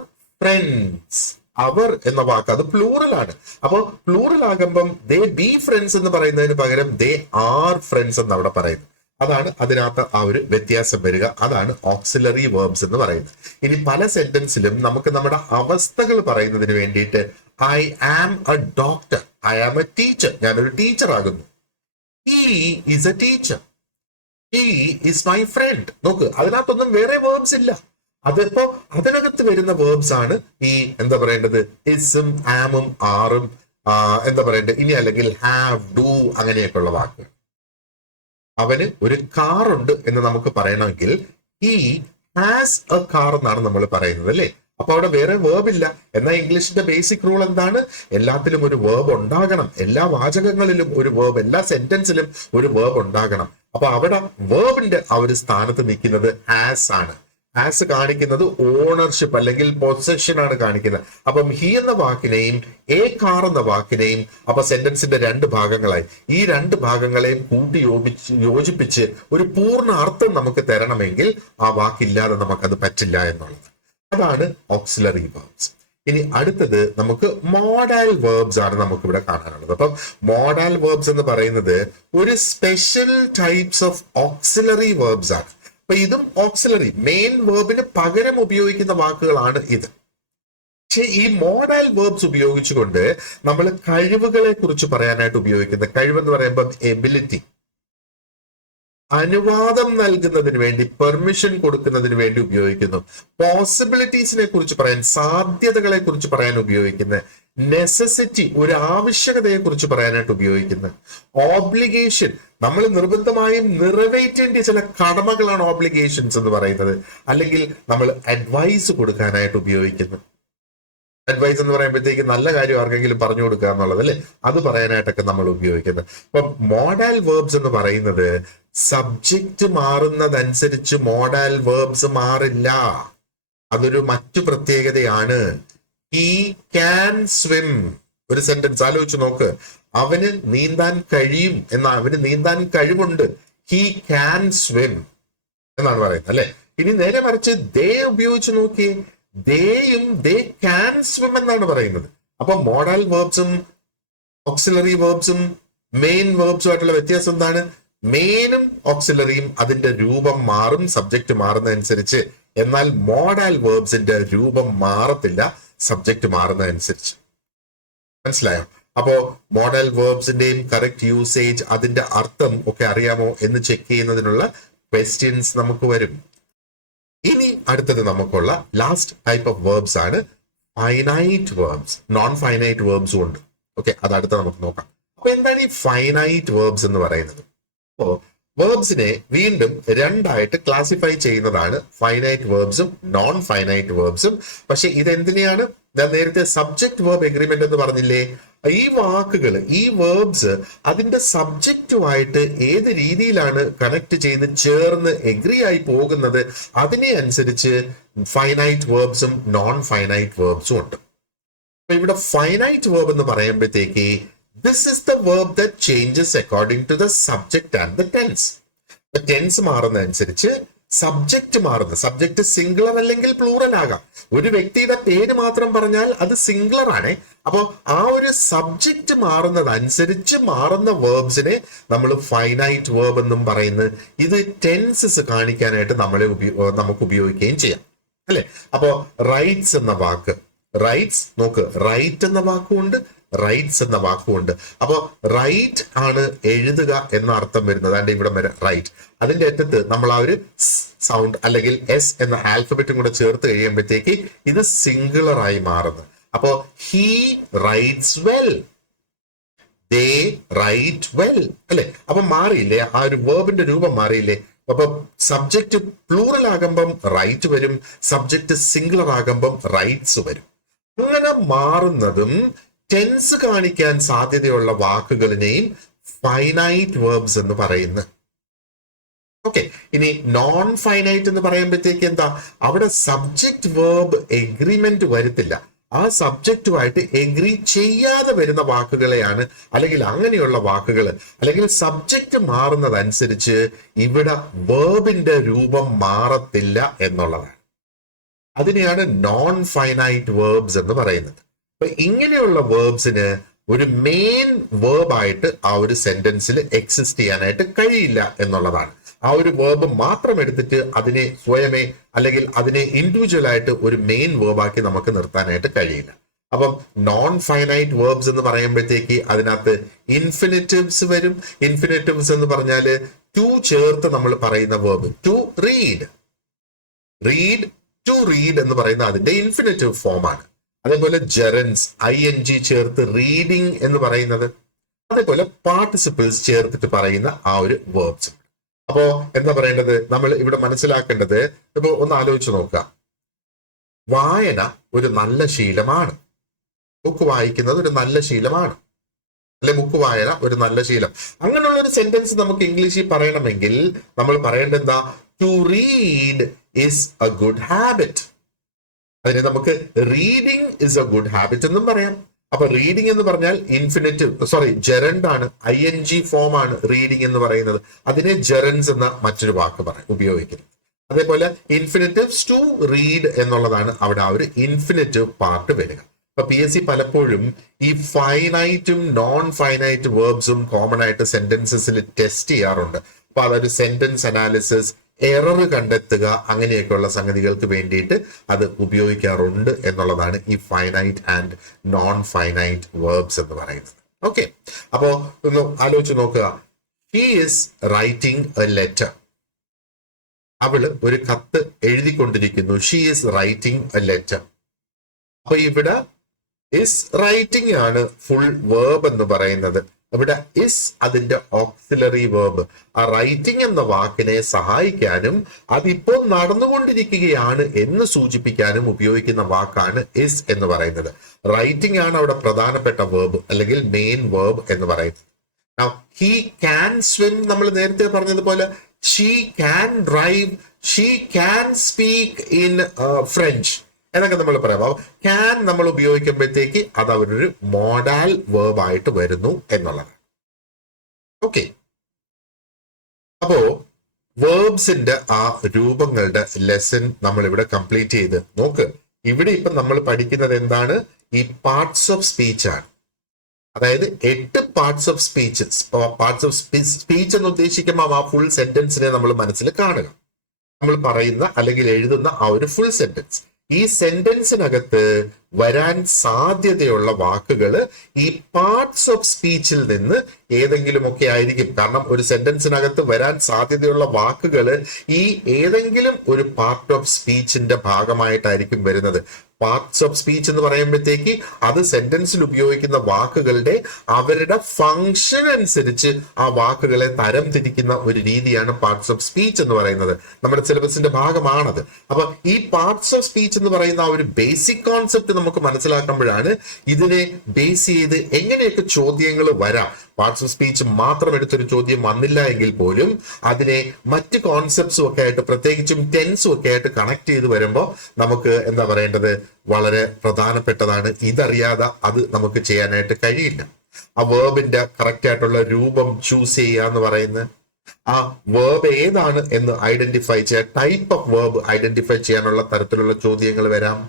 ഫ്രണ്ട്സ്, അവർ എന്ന വാക്ക് അത് പ്ലൂറൽ ആണ്. അപ്പൊ പ്ലൂറൽ ആകുമ്പം ദേ ബി ഫ്രണ്ട്സ് എന്ന് പറയുന്നതിന് പകരം ദേ ആർ ഫ്രണ്ട്സ് എന്ന് അവിടെ പറയുന്നു. അതാണ് അതിനകത്ത് ആ ഒരു വ്യത്യാസം വരിക. അതാണ് ഓക്സിലറി വേർബ്സ് എന്ന് പറയുന്നത്. ഇനി പല സെന്റൻസിലും നമുക്ക് നമ്മുടെ അവസ്ഥകൾ പറയുന്നതിന് വേണ്ടിയിട്ട് I am a doctor, I am a teacher, ഞാനൊരു ടീച്ചർ ആകുന്നു. He is a teacher, he is my friend. നോക്ക്, അതിനകത്തൊന്നും വേറെ വേർബ്സ് ഇല്ല. അതിപ്പോ അതിനകത്ത് വരുന്ന വേർബ്സ് ആണ് ഈ എന്താ പറയേണ്ടത്, ഇസും ആമും ആറും എന്താ പറയേണ്ടത്, ഇനി അല്ലെങ്കിൽ ഹാവ്, ഡു അങ്ങനെയൊക്കെയുള്ള വാക്കുകൾ. അവന് ഒരു കാർ ഉണ്ട് എന്ന് നമുക്ക് പറയണമെങ്കിൽ ഹി ഹാസ് എ കാർ എന്നാണ് നമ്മൾ പറയുന്നത്, അല്ലേ? അപ്പൊ അവിടെ വേറെ വേർബ് ഇല്ല. എന്നാൽ ഇംഗ്ലീഷിന്റെ ബേസിക് റൂൾ എന്താണ്? എല്ലാത്തിലും ഒരു വേർബ് ഉണ്ടാകണം. എല്ലാ വാചകങ്ങളിലും ഒരു വേർബ്, എല്ലാ സെന്റൻസിലും ഒരു വേർബ് ഉണ്ടാകണം. അപ്പൊ അവിടെ വേർബിന്റെ ആ ഒരു സ്ഥാനത്ത് നിൽക്കുന്നത് ഹാസ് ആണ്. ഹാസ് കാണിക്കുന്നത് ഓണർഷിപ്പ് അല്ലെങ്കിൽ പൊസഷൻ ആണ് കാണിക്കുന്നത്. അപ്പം ഹി എന്ന വാക്കിനെയും എ കാർ എന്ന വാക്കിനെയും അപ്പൊ സെന്റൻസിന്റെ രണ്ട് ഭാഗങ്ങളായി. ഈ രണ്ട് ഭാഗങ്ങളെയും കൂട്ടി യോജിപ്പിച്ച് ഒരു പൂർണ്ണ അർത്ഥം നമുക്ക് തരണമെങ്കിൽ ആ വാക്കില്ലാതെ നമുക്കത് പറ്റില്ല എന്നുള്ളത്. അതാണ് ഓക്സിലറി വേർബ്സ്. ഇനി അടുത്തത് നമുക്ക് മോഡൽ വേർബ്സ് ആണ് നമുക്ക് ഇവിടെ കാണാനുള്ളത്. അപ്പം മോഡൽ വേർബ്സ് എന്ന് പറയുന്നത് ഒരു special types of auxiliary verbs ആണ്. അപ്പൊ ഇതും ഓക്സിലറി മെയിൻ വേർബിന് പകരം ഉപയോഗിക്കുന്ന വാക്കുകളാണ് ഇത്. പക്ഷെ ഈ മോഡൽ വേർബ്സ് ഉപയോഗിച്ചുകൊണ്ട് നമ്മൾ കഴിവുകളെ കുറിച്ച് പറയാനായിട്ട് ഉപയോഗിക്കുന്ന കഴിവെന്ന് പറയുമ്പോൾ എബിലിറ്റി, അനുവാദം നൽകുന്നതിന് വേണ്ടി, പെർമിഷൻ കൊടുക്കുന്നതിന് വേണ്ടി ഉപയോഗിക്കുന്നു. പോസിബിലിറ്റീസിനെ കുറിച്ച് പറയാൻ, സാധ്യതകളെ കുറിച്ച് പറയാൻ ഉപയോഗിക്കുന്ന. നെസസിറ്റി, ഒരു ആവശ്യകതയെ കുറിച്ച് പറയാനായിട്ട് ഉപയോഗിക്കുന്ന. ഓബ്ലിഗേഷൻ, നമ്മൾ നിർബന്ധമായും നിറവേറ്റേണ്ട ചില കടമകളാണ് ഓബ്ലിഗേഷൻസ് എന്ന് പറയുന്നത്. അല്ലെങ്കിൽ നമ്മൾ അഡ്വൈസ് കൊടുക്കാനായിട്ട് ഉപയോഗിക്കുന്നു. അഡ്വൈസ് എന്ന് പറയുമ്പോഴത്തേക്ക് നല്ല കാര്യം ആർക്കെങ്കിലും പറഞ്ഞു കൊടുക്കുക എന്നുള്ളത് അല്ലെ, അത് പറയാനായിട്ടൊക്കെ നമ്മൾ ഉപയോഗിക്കുന്നത്. അപ്പൊ മോഡൽ വേർബ്സ് എന്ന് പറയുന്നത് സബ്ജക്റ്റ് മാറുന്നതനുസരിച്ച് മോഡൽ വേർബ്സ് മാറില്ല. അതൊരു മറ്റു പ്രത്യേകതയാണ്. ഹി ക്യാൻ സ്വിം, ഒരു സെന്റൻസ് ആലോചിച്ച് നോക്ക്. അവന് നീന്താൻ കഴിയും അവന് നീന്താൻ കഴിവുണ്ട്. ഹി ക്യാൻ സ്വിം എന്നാണ് പറയുന്നത് അല്ലെ. ഇനി നേരെ മറിച്ച് ദേ ഉപയോഗിച്ച് നോക്കിയേ. ദേയും ദേ ക്യാൻ സ്വിം എന്നാണ് പറയുന്നത്. അപ്പൊ മോഡൽ വേർബ്സും ഓക്സിലറി വേർബ്സും മെയിൻ വേർബ്സും ആയിട്ടുള്ള വ്യത്യാസം എന്താണ്? മെയിനും ഓക്സിലറിയും അതിന്റെ രൂപം മാറും സബ്ജക്റ്റ് മാറുന്നതനുസരിച്ച്. എന്നാൽ മോഡൽ വേർബ്സിന്റെ രൂപം മാറത്തില്ല സബ്ജക്റ്റ് മാറുന്നതനുസരിച്ച്. മനസ്സിലായോ? അപ്പോ മോഡൽ വേർബ്സിന്റെയും കറക്റ്റ് യൂസേജ്, അതിന്റെ അർത്ഥം ഒക്കെ അറിയാമോ എന്ന് ചെക്ക് ചെയ്യുന്നതിനുള്ള ക്വസ്റ്റ്യൻസ് നമുക്ക് വരും. ഇനി അടുത്തത് നമുക്കുള്ള ലാസ്റ്റ് ടൈപ്പ് ഓഫ് വേർബ്സ് ആണ് ഫൈനൈറ്റ് വേർബ്സ്. നോൺ ഫൈനൈറ്റ് വേർബ്സും ഉണ്ട്. ഓക്കെ, അത് അടുത്ത നമുക്ക് നോക്കാം. അപ്പൊ എന്താണ് ഈ ഫൈനൈറ്റ് വേർബ്സ് എന്ന് പറയുന്നത്? അപ്പോ വേർബ്സിനെ വീണ്ടും രണ്ടായിട്ട് ക്ലാസിഫൈ ചെയ്യുന്നതാണ് ഫൈനൈറ്റ് വേർബ്സും നോൺ ഫൈനൈറ്റ് വേർബ്സും. പക്ഷെ ഇതെന്തിനെയാണ്? ഞാൻ നേരത്തെ സബ്ജക്ട് വേർബ് എഗ്രിമെന്റ് എന്ന് പറഞ്ഞില്ലേ? ഈ വാക്കുകൾ, ഈ വേർബ്സ് അതിന്റെ സബ്ജക്റ്റുമായിട്ട് ഏത് രീതിയിലാണ് കണക്ട് ചെയ്ത് ചേർന്ന് എഗ്രി ആയി പോകുന്നത്, അതിനെ അനുസരിച്ച് ഫൈനൈറ്റ് വേർബ്സും നോൺ ഫൈനൈറ്റ് വേർബ്സും ഉണ്ട്. അപ്പൊ ഇവിടെ ഫൈനൈറ്റ് വേർബ് എന്ന് പറയുമ്പോഴത്തേക്ക് this is the verb that changes according to the subject and the tense. Tense മാറുന്നതനുസരിച്ച് സബ്ജക്റ്റ് മാറുന്നത്. സബ്ജക്റ്റ് സിംഗുലർ അല്ലെങ്കിൽ പ്ലൂറൽ ആകാം. ഒരു വ്യക്തിയുടെ പേര് മാത്രം പറഞ്ഞാൽ അത് സിംഗുലർ ആണ്. അപ്പോ ആ ഒരു സബ്ജക്റ്റ് മാറുന്നതനുസരിച്ച് മാറുന്ന വേർബ്സിനെ നമ്മൾ ഫൈനൈറ്റ് വേർബ് എന്നും പറയുന്നത്. ഇത് ടെൻസസ് കാണിക്കാനായിട്ട് നമുക്ക് ഉപയോഗിക്കുകയും ചെയ്യാം അല്ലെ. അപ്പോ റൈറ്റ്സ് എന്ന വാക്ക്, റൈറ്റ്സ് നോക്ക്, റൈറ്റ് എന്ന വാക്കുമുണ്ട്, റൈറ്റ്സ് എന്ന വാക്കുമുണ്ട്. അപ്പോ റൈറ്റ് ആണ് എഴുതുക എന്ന അർത്ഥം വരുന്നത്. അതിന്റെ ഇവിടെ വരെ റൈറ്റ്, അതിന്റെ അറ്റത്ത് നമ്മൾ ആ ഒരു സൗണ്ട് അല്ലെങ്കിൽ എസ് എന്ന ആൽഫബറ്റും കൂടെ ചേർത്ത് കഴിയുമ്പോഴത്തേക്ക് ഇത് സിംഗുലർ ആയി മാറുന്നു. അപ്പോ he writes well, they write well അല്ലെ. അപ്പൊ മാറിയില്ലേ, ആ ഒരു വേർബിന്റെ രൂപം മാറിയില്ലേ? അപ്പൊ സബ്ജക്റ്റ് പ്ലൂറൽ ആകുമ്പം റൈറ്റ് വരും, സബ്ജക്റ്റ് സിംഗുലർ ആകുമ്പം റൈറ്റ്സ് വരും. അങ്ങനെ മാറുന്നതും ടെൻസ് കാണിക്കാൻ സാധ്യതയുള്ള വാക്കുകളിനെയും ഫൈനൈറ്റ് വേർബ്സ് എന്ന് പറയുന്നു. ഓക്കെ, ഇനി നോൺ ഫൈനൈറ്റ് എന്ന് പറയുമ്പോഴത്തേക്ക് എന്താ? അവിടെ സബ്ജക്ട് വേർബ് എഗ്രിമെന്റ് വരത്തില്ല. ആ സബ്ജക്റ്റുമായിട്ട് എഗ്രി ചെയ്യാതെ വരുന്ന വാക്കുകളെയാണ്, അല്ലെങ്കിൽ അങ്ങനെയുള്ള വാക്കുകൾ, അല്ലെങ്കിൽ സബ്ജക്റ്റ് മാറുന്നതനുസരിച്ച് ഇവിടെ വേർബിന്റെ രൂപം മാറത്തില്ല എന്നുള്ളതാണ്. അതിനെയാണ് നോൺ ഫൈനൈറ്റ് വേർബ്സ് എന്ന് പറയുന്നത്. അപ്പൊ ഇങ്ങനെയുള്ള വേർബ്സിന് ഒരു മെയിൻ വേർബായിട്ട് ആ ഒരു സെന്റൻസിൽ എക്സിസ്റ്റ് ചെയ്യാനായിട്ട് കഴിയില്ല എന്നുള്ളതാണ്. ആ ഒരു വേർബ് മാത്രം എടുത്തിട്ട് അതിനെ സ്വയമേ അല്ലെങ്കിൽ അതിനെ ഇൻഡിവിജ്വൽ ആയിട്ട് ഒരു മെയിൻ വേർബാക്കി നമുക്ക് നിർത്താനായിട്ട് കഴിയില്ല. അപ്പം നോൺ ഫൈനൈറ്റ് വേർബ്സ് എന്ന് പറയുമ്പോഴത്തേക്ക് അതിനകത്ത് ഇൻഫിനിറ്റീവ്സ് വരും. ഇൻഫിനിറ്റീവ്സ് എന്ന് പറഞ്ഞാല് ടു ചേർത്ത് നമ്മൾ പറയുന്ന verb. To read, read, to read എന്ന് പറയുന്ന അതിന്റെ ഇൻഫിനിറ്റീവ് ഫോം ആണ്. അതേപോലെ ജെറൻസ്, ING ചേർത്ത് റീഡിങ് എന്ന് പറയുന്നത്. അതേപോലെ പാർട്ടിസിപ്പിൾസ് ചേർത്തിട്ട് പറയുന്ന ആ ഒരു വേർബ്സ്. അപ്പോ എന്താ പറയേണ്ടത്? നമ്മൾ ഇവിടെ മനസ്സിലാക്കേണ്ടത്, ഇപ്പൊ ഒന്ന് ആലോചിച്ച് നോക്കുക. വായന ഒരു നല്ല ശീലമാണ്. ബുക്ക് വായിക്കുന്നത് ഒരു നല്ല ശീലമാണ്, അല്ലെ ബുക്ക് വായന ഒരു നല്ല ശീലം. അങ്ങനെയുള്ള ഒരു സെന്റൻസ് നമുക്ക് ഇംഗ്ലീഷിൽ പറയണമെങ്കിൽ നമ്മൾ പറയേണ്ടത് എന്താ? To read is a good habit. അതിനെ നമുക്ക് reading is a good habit എന്നും പറയാം. അപ്പൊ റീഡിംഗ് എന്ന് പറഞ്ഞാൽ ജെറൻഡ് ആണ്, ING ഫോം ആണ് റീഡിംഗ് എന്ന് പറയുന്നത്. അതിനെ ജെറൻസ് എന്ന മറ്റൊരു വാക്ക് ഉപയോഗിക്കുന്നത്. അതേപോലെ ഇൻഫിനിറ്റീവ്സ് ടു റീഡ് എന്നുള്ളതാണ് അവിടെ ആ ഒരു ഇൻഫിനിറ്റീവ് പാർട്ട് വരിക. അപ്പൊ PSC പലപ്പോഴും ഈ ഫൈനൈറ്റും നോൺ ഫൈനൈറ്റ് വേർബ്സും കോമൺ ആയിട്ട് സെന്റൻസസിൽ ടെസ്റ്റ് ചെയ്യാറുണ്ട്. അപ്പൊ അതൊരു സെന്റൻസ് അനാലിസിസ്, എറർ കണ്ടെത്തുക, അങ്ങനെയൊക്കെയുള്ള സംഗതികൾക്ക് വേണ്ടിയിട്ട് അത് ഉപയോഗിക്കാറുണ്ട് എന്നുള്ളതാണ് ഈ finite and non finite verbs എന്ന് പറയുന്നത്. ഓക്കെ, അപ്പോ ഒന്ന് ആലോചിച്ച് നോക്കുക. He is writing a letter. അവള് ഒരു കത്ത് എഴുതിക്കൊണ്ടിരിക്കുന്നു. She is writing a letter. അപ്പൊ ഇവിടെ ഇസ് റൈറ്റിംഗ് ആണ് ഫുൾ വേർബ് എന്ന് പറയുന്നത്. ഇവിടെ ഇസ് അതിന്റെ ഓക്സിലറി വേർബ്. ആ റൈറ്റിംഗ് എന്ന വാക്കിനെ സഹായിക്കാനും അതിപ്പോൾ നടന്നുകൊണ്ടിരിക്കുകയാണ് എന്ന് സൂചിപ്പിക്കാനും ഉപയോഗിക്കുന്ന വാക്കാണ് ഇസ് എന്ന് പറയുന്നത്. റൈറ്റിംഗ് ആണ് അവിടെ പ്രധാനപ്പെട്ട വേർബ് അല്ലെങ്കിൽ മെയിൻ വേർബ് എന്ന് പറയുന്നത്. ഹി ക്യാൻ സ്വിം, നമ്മൾ നേരത്തെ പറഞ്ഞതുപോലെ she can drive, she can speak in French എന്നൊക്കെ നമ്മൾ പറയാം. അപ്പൊ ക്യാൻ നമ്മൾ ഉപയോഗിക്കുമ്പോഴത്തേക്ക് അത് അവരൊരു മോഡൽ വേർബ് ആയിട്ട് വരുന്നു എന്നുള്ളതാണ്. ഓക്കെ, അപ്പോ വേർബ്സിന്റെ ആ രൂപങ്ങളുടെ ലെസൺ നമ്മൾ ഇവിടെ കംപ്ലീറ്റ് ചെയ്ത് നോക്ക്. ഇവിടെ ഇപ്പൊ നമ്മൾ പഠിക്കുന്നത് എന്താണ്? ഈ പാർട്സ് ഓഫ് സ്പീച്ച് ആണ്. അതായത് 8 parts of speech. Parts of speech എന്ന് ഉദ്ദേശിക്കുമ്പോൾ ആ ഫുൾ സെന്റൻസിനെ നമ്മൾ മനസ്സിൽ കാണുക. നമ്മൾ പറയുന്ന അല്ലെങ്കിൽ എഴുതുന്ന ആ ഒരു ഫുൾ സെന്റൻസ്. ഈ സെന്റൻസിനകത്ത് വരാൻ സാധ്യതയുള്ള വാക്കുകൾ ഈ പാർട്സ് ഓഫ് സ്പീച്ചിൽ നിന്ന് ഏതെങ്കിലുമൊക്കെ ആയിരിക്കും. കാരണം ഒരു സെന്റൻസിനകത്ത് വരാൻ സാധ്യതയുള്ള വാക്കുകൾ ഈ ഏതെങ്കിലും ഒരു പാർട്ട് ഓഫ് സ്പീച്ചിന്റെ ഭാഗമായിട്ടായിരിക്കും വരുന്നത്. പാർട്സ് ഓഫ് സ്പീച്ച് എന്ന് പറയുമ്പോഴത്തേക്ക് അത് സെന്റൻസിൽ ഉപയോഗിക്കുന്ന വാക്കുകളുടെ അവരുടെ ഫങ്ഷൻ അനുസരിച്ച് ആ വാക്കുകളെ തരം തിരിക്കുന്ന ഒരു രീതിയാണ് പാർട്സ് ഓഫ് സ്പീച്ച് എന്ന് പറയുന്നത്. നമ്മുടെ സിലബസിന്റെ ഭാഗമാണത്. അപ്പൊ ഈ പാർട്സ് ഓഫ് സ്പീച്ച് എന്ന് പറയുന്ന ആ ഒരു ബേസിക് കോൺസെപ്റ്റ് നമുക്ക് മനസ്സിലാക്കുമ്പോഴാണ് ഇതിനെ ബേസ് ചെയ്ത് എങ്ങനെയൊക്കെ ചോദ്യങ്ങൾ വരാം. പാർട്സ് ഓഫ് സ്പീച്ച് മാത്രം എടുത്തൊരു ചോദ്യം വന്നില്ല എങ്കിൽ പോലും അതിനെ മറ്റ് കോൺസെപ്റ്റ്സും ഒക്കെ ആയിട്ട്, പ്രത്യേകിച്ചും ടെൻസും ഒക്കെ ആയിട്ട് കണക്ട് ചെയ്ത് വരുമ്പോൾ നമുക്ക് എന്താ പറയേണ്ടത്, വളരെ പ്രധാനപ്പെട്ടതാണ്. ഇതറിയാതെ അത് നമുക്ക് ചെയ്യാനായിട്ട് കഴിയില്ല. ആ വേർബിന്റെ കറക്റ്റ് ആയിട്ടുള്ള രൂപം ചൂസ് ചെയ്യുക എന്ന് പറയുന്നത്, ആ വേർബ് ഏതാണ് എന്ന് ഐഡന്റിഫൈ ചെയ്യുക, ടൈപ്പ് ഓഫ് വേർബ് ഐഡന്റിഫൈ ചെയ്യാനുള്ള തരത്തിലുള്ള ചോദ്യങ്ങൾ വരാം.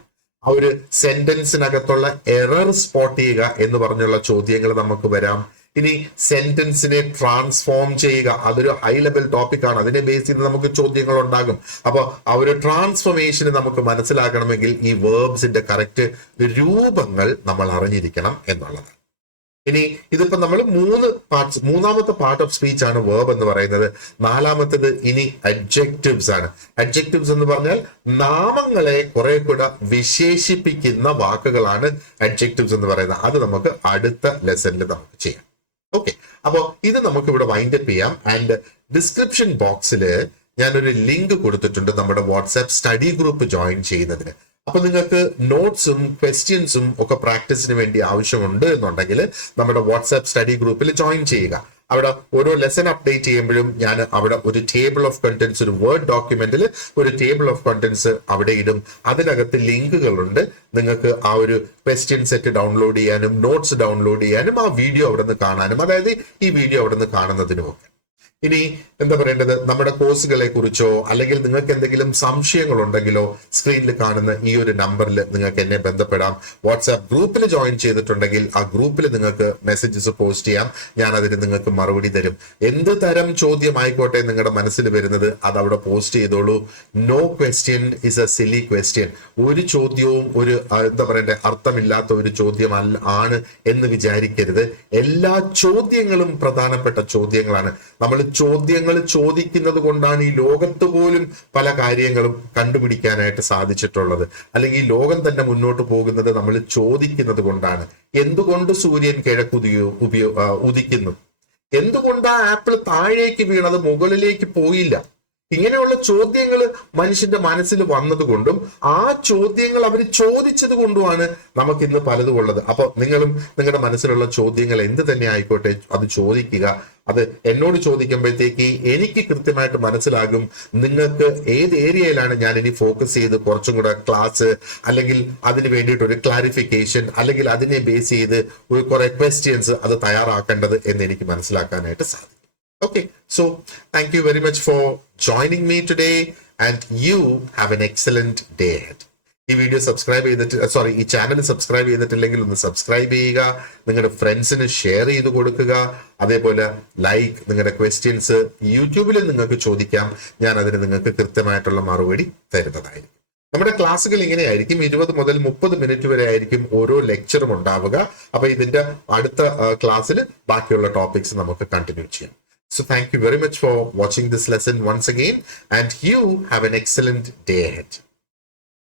ആ ഒരു സെന്റൻസിനകത്തുള്ള എറർ സ്പോട്ട് ചെയ്യുക എന്ന് പറഞ്ഞുള്ള ചോദ്യങ്ങൾ നമുക്ക് വരാം. ഇനി സെന്റൻസിനെ ട്രാൻസ്ഫോം ചെയ്യുക, അതൊരു ഹൈ ലെവൽ ടോപ്പിക് ആണ്. അതിനെ ബേസ് ചെയ്ത് നമുക്ക് ചോദ്യങ്ങൾ ഉണ്ടാകും. അപ്പൊ ആ ഒരു ട്രാൻസ്ഫോർമേഷന് നമുക്ക് മനസ്സിലാക്കണമെങ്കിൽ ഈ വേർബ്സിന്റെ കറക്റ്റ് രൂപങ്ങൾ നമ്മൾ അറിഞ്ഞിരിക്കണം എന്നുള്ളത്. ഇനി ഇതിപ്പോ നമ്മൾ മൂന്നാമത്തെ പാർട്ട് ഓഫ് സ്പീച്ച് ആണ് വേർബ് എന്ന് പറയുന്നത്. നാലാമത്തേത് ഇനി അഡ്ജക്റ്റീവ്സ് ആണ്. അഡ്ജക്റ്റീവ്സ് എന്ന് പറഞ്ഞാൽ നാമങ്ങളെ കുറെ കൂടെ വിശേഷിപ്പിക്കുന്ന വാക്കുകളാണ് അഡ്ജക്റ്റീവ്സ് എന്ന് പറയുന്നത്. അത് നമുക്ക് അടുത്ത ലെസണിൽ നമുക്ക് ചെയ്യാം. ഓക്കെ, അപ്പോ ഇത് നമുക്ക് ഇവിടെ വൈൻഡപ്പ് ചെയ്യാം. ആൻഡ് ഡിസ്ക്രിപ്ഷൻ ബോക്സിൽ ഞാനൊരു ലിങ്ക് കൊടുത്തിട്ടുണ്ട് നമ്മുടെ വാട്സാപ്പ് സ്റ്റഡി ഗ്രൂപ്പ് ജോയിൻ ചെയ്യുന്നതിന്. അപ്പൊ നിങ്ങൾക്ക് നോട്ട്സും ക്വസ്റ്റ്യൻസും ഒക്കെ പ്രാക്ടീസിന് വേണ്ടി ആവശ്യമുണ്ട് എന്നുണ്ടെങ്കിൽ നമ്മുടെ വാട്സാപ്പ് സ്റ്റഡി ഗ്രൂപ്പിൽ ജോയിൻ ചെയ്യുക. അവിടെ ഓരോ ലെസൺ അപ്ഡേറ്റ് ചെയ്യുമ്പോഴും ഞാൻ അവിടെ ഒരു ടേബിൾ ഓഫ് കണ്ടന്റ്സ്, ഒരു വേർഡ് ഡോക്യുമെന്റിൽ ഒരു ടേബിൾ ഓഫ് കണ്ടന്റ്സ് അവിടെ ഇടും. അതിനകത്ത് ലിങ്കുകളുണ്ട്. നിങ്ങൾക്ക് ആ ഒരു ക്വസ്റ്റ്യൻ സെറ്റ് ഡൗൺലോഡ് ചെയ്യാനും നോട്ട്സ് ഡൗൺലോഡ് ചെയ്യാനും ആ വീഡിയോ അവിടെ നിന്ന് കാണാനും, അതായത് ഈ വീഡിയോ അവിടെ നിന്ന് കാണുന്നതിനുമൊക്കെ. ഇനി എന്താ പറയേണ്ടത്, നമ്മുടെ കോഴ്സുകളെ കുറിച്ചോ അല്ലെങ്കിൽ നിങ്ങൾക്ക് എന്തെങ്കിലും സംശയങ്ങൾ ഉണ്ടെങ്കിലോ സ്ക്രീനിൽ കാണുന്ന ഈ ഒരു നമ്പറിൽ നിങ്ങൾക്ക് എന്നെ ബന്ധപ്പെടാം. വാട്സാപ്പ് ഗ്രൂപ്പിൽ ജോയിൻ ചെയ്തിട്ടുണ്ടെങ്കിൽ ആ ഗ്രൂപ്പിൽ നിങ്ങൾക്ക് മെസ്സേജസ് പോസ്റ്റ് ചെയ്യാം. ഞാൻ അതിന് നിങ്ങൾക്ക് മറുപടി തരും. എന്ത് തരം ചോദ്യം ആയിക്കോട്ടെ നിങ്ങളുടെ മനസ്സിൽ വരുന്നത് അത് അവിടെ പോസ്റ്റ് ചെയ്തോളൂ. No question is a silly question. ഒരു ചോദ്യവും ഒരു എന്താ പറയണ്ടേ അർത്ഥമില്ലാത്ത ഒരു ചോദ്യം ആണ് എന്ന് വിചാരിക്കരുത്. എല്ലാ ചോദ്യങ്ങളും പ്രധാനപ്പെട്ട ചോദ്യങ്ങളാണ്. നമ്മൾ ചോദ്യങ്ങൾ ചോദിക്കുന്നത് കൊണ്ടാണ് ഈ ലോകത്ത് പോലും പല കാര്യങ്ങളും കണ്ടുപിടിക്കാനായിട്ട് സാധിച്ചിട്ടുള്ളത്. അല്ലെങ്കിൽ ഈ ലോകം തന്നെ മുന്നോട്ട് പോകുന്നത് നമ്മൾ ചോദിക്കുന്നത് കൊണ്ടാണ്. എന്തുകൊണ്ട് സൂര്യൻ ഉദിക്കുന്നു? എന്തുകൊണ്ട് ആ ആപ്പിൾ താഴേക്ക് വീണത് മുകളിലേക്ക് പോയില്ല? ഇങ്ങനെയുള്ള ചോദ്യങ്ങൾ മനുഷ്യന്റെ മനസ്സിൽ വന്നതുകൊണ്ടും ആ ചോദ്യങ്ങൾ അവർ ചോദിച്ചത് കൊണ്ടുമാണ് നമുക്ക് ഇന്ന് പലതും ഉള്ളത്. അപ്പൊ നിങ്ങളും നിങ്ങളുടെ മനസ്സിലുള്ള ചോദ്യങ്ങൾ എന്ത് തന്നെ ആയിക്കോട്ടെ അത് ചോദിക്കുക. അത് എന്നോട് ചോദിക്കുമ്പോഴത്തേക്ക് എനിക്ക് കൃത്യമായിട്ട് മനസ്സിലാകും നിങ്ങൾക്ക് ഏത് ഏരിയയിലാണ് ഞാൻ ഇനി ഫോക്കസ് ചെയ്ത് കുറച്ചും കൂടെ ക്ലാസ്, അല്ലെങ്കിൽ അതിന് വേണ്ടിയിട്ട് ഒരു ക്ലാരിഫിക്കേഷൻ, അല്ലെങ്കിൽ അതിനെ ബേസ് ചെയ്ത് ഒരു കുറെ ക്വസ്റ്റ്യൻസ് അത് തയ്യാറാക്കേണ്ടത് എന്ന് എനിക്ക് മനസ്സിലാക്കാനായിട്ട് സാധിക്കും. Okay, so thank you very much for joining me today and you have an excellent day ahead. ഈ വീഡിയോ സബ്സ്ക്രൈബ് ചെയ്തിട്ട് ഈ ചാനൽ സബ്സ്ക്രൈബ് ചെയ്തിട്ടില്ലെങ്കിൽ ഒന്ന് സബ്സ്ക്രൈബ് ചെയ്യുക, നിങ്ങളുടെ ഫ്രണ്ട്സിന് ഷെയർ ചെയ്ത് കൊടുക്കുക. അതേപോലെ ലൈക്ക്, നിങ്ങളുടെ ക്വസ്റ്റ്യൻസ് യൂട്യൂബിൽ നിങ്ങൾക്ക് ചോദിക്കാം, ഞാൻ അതിന് നിങ്ങൾക്ക് കൃത്യമായിട്ടുള്ള മറുപടി തരുന്നതായിരിക്കും. നമ്മുടെ ക്ലാസ്സുകൾ ഇങ്ങനെയായിരിക്കും, 20 മുതൽ 30 മിനിറ്റ് വരെ ആയിരിക്കും ഓരോ ലെക്ചറും ഉണ്ടാവുക. അപ്പൊ ഇതിന്റെ അടുത്ത ക്ലാസ്സിൽ ബാക്കിയുള്ള ടോപ്പിക്സ് നമുക്ക് കണ്ടിന്യൂ ചെയ്യാം. So thank you very much for watching this lesson once again, and you have an excellent day ahead.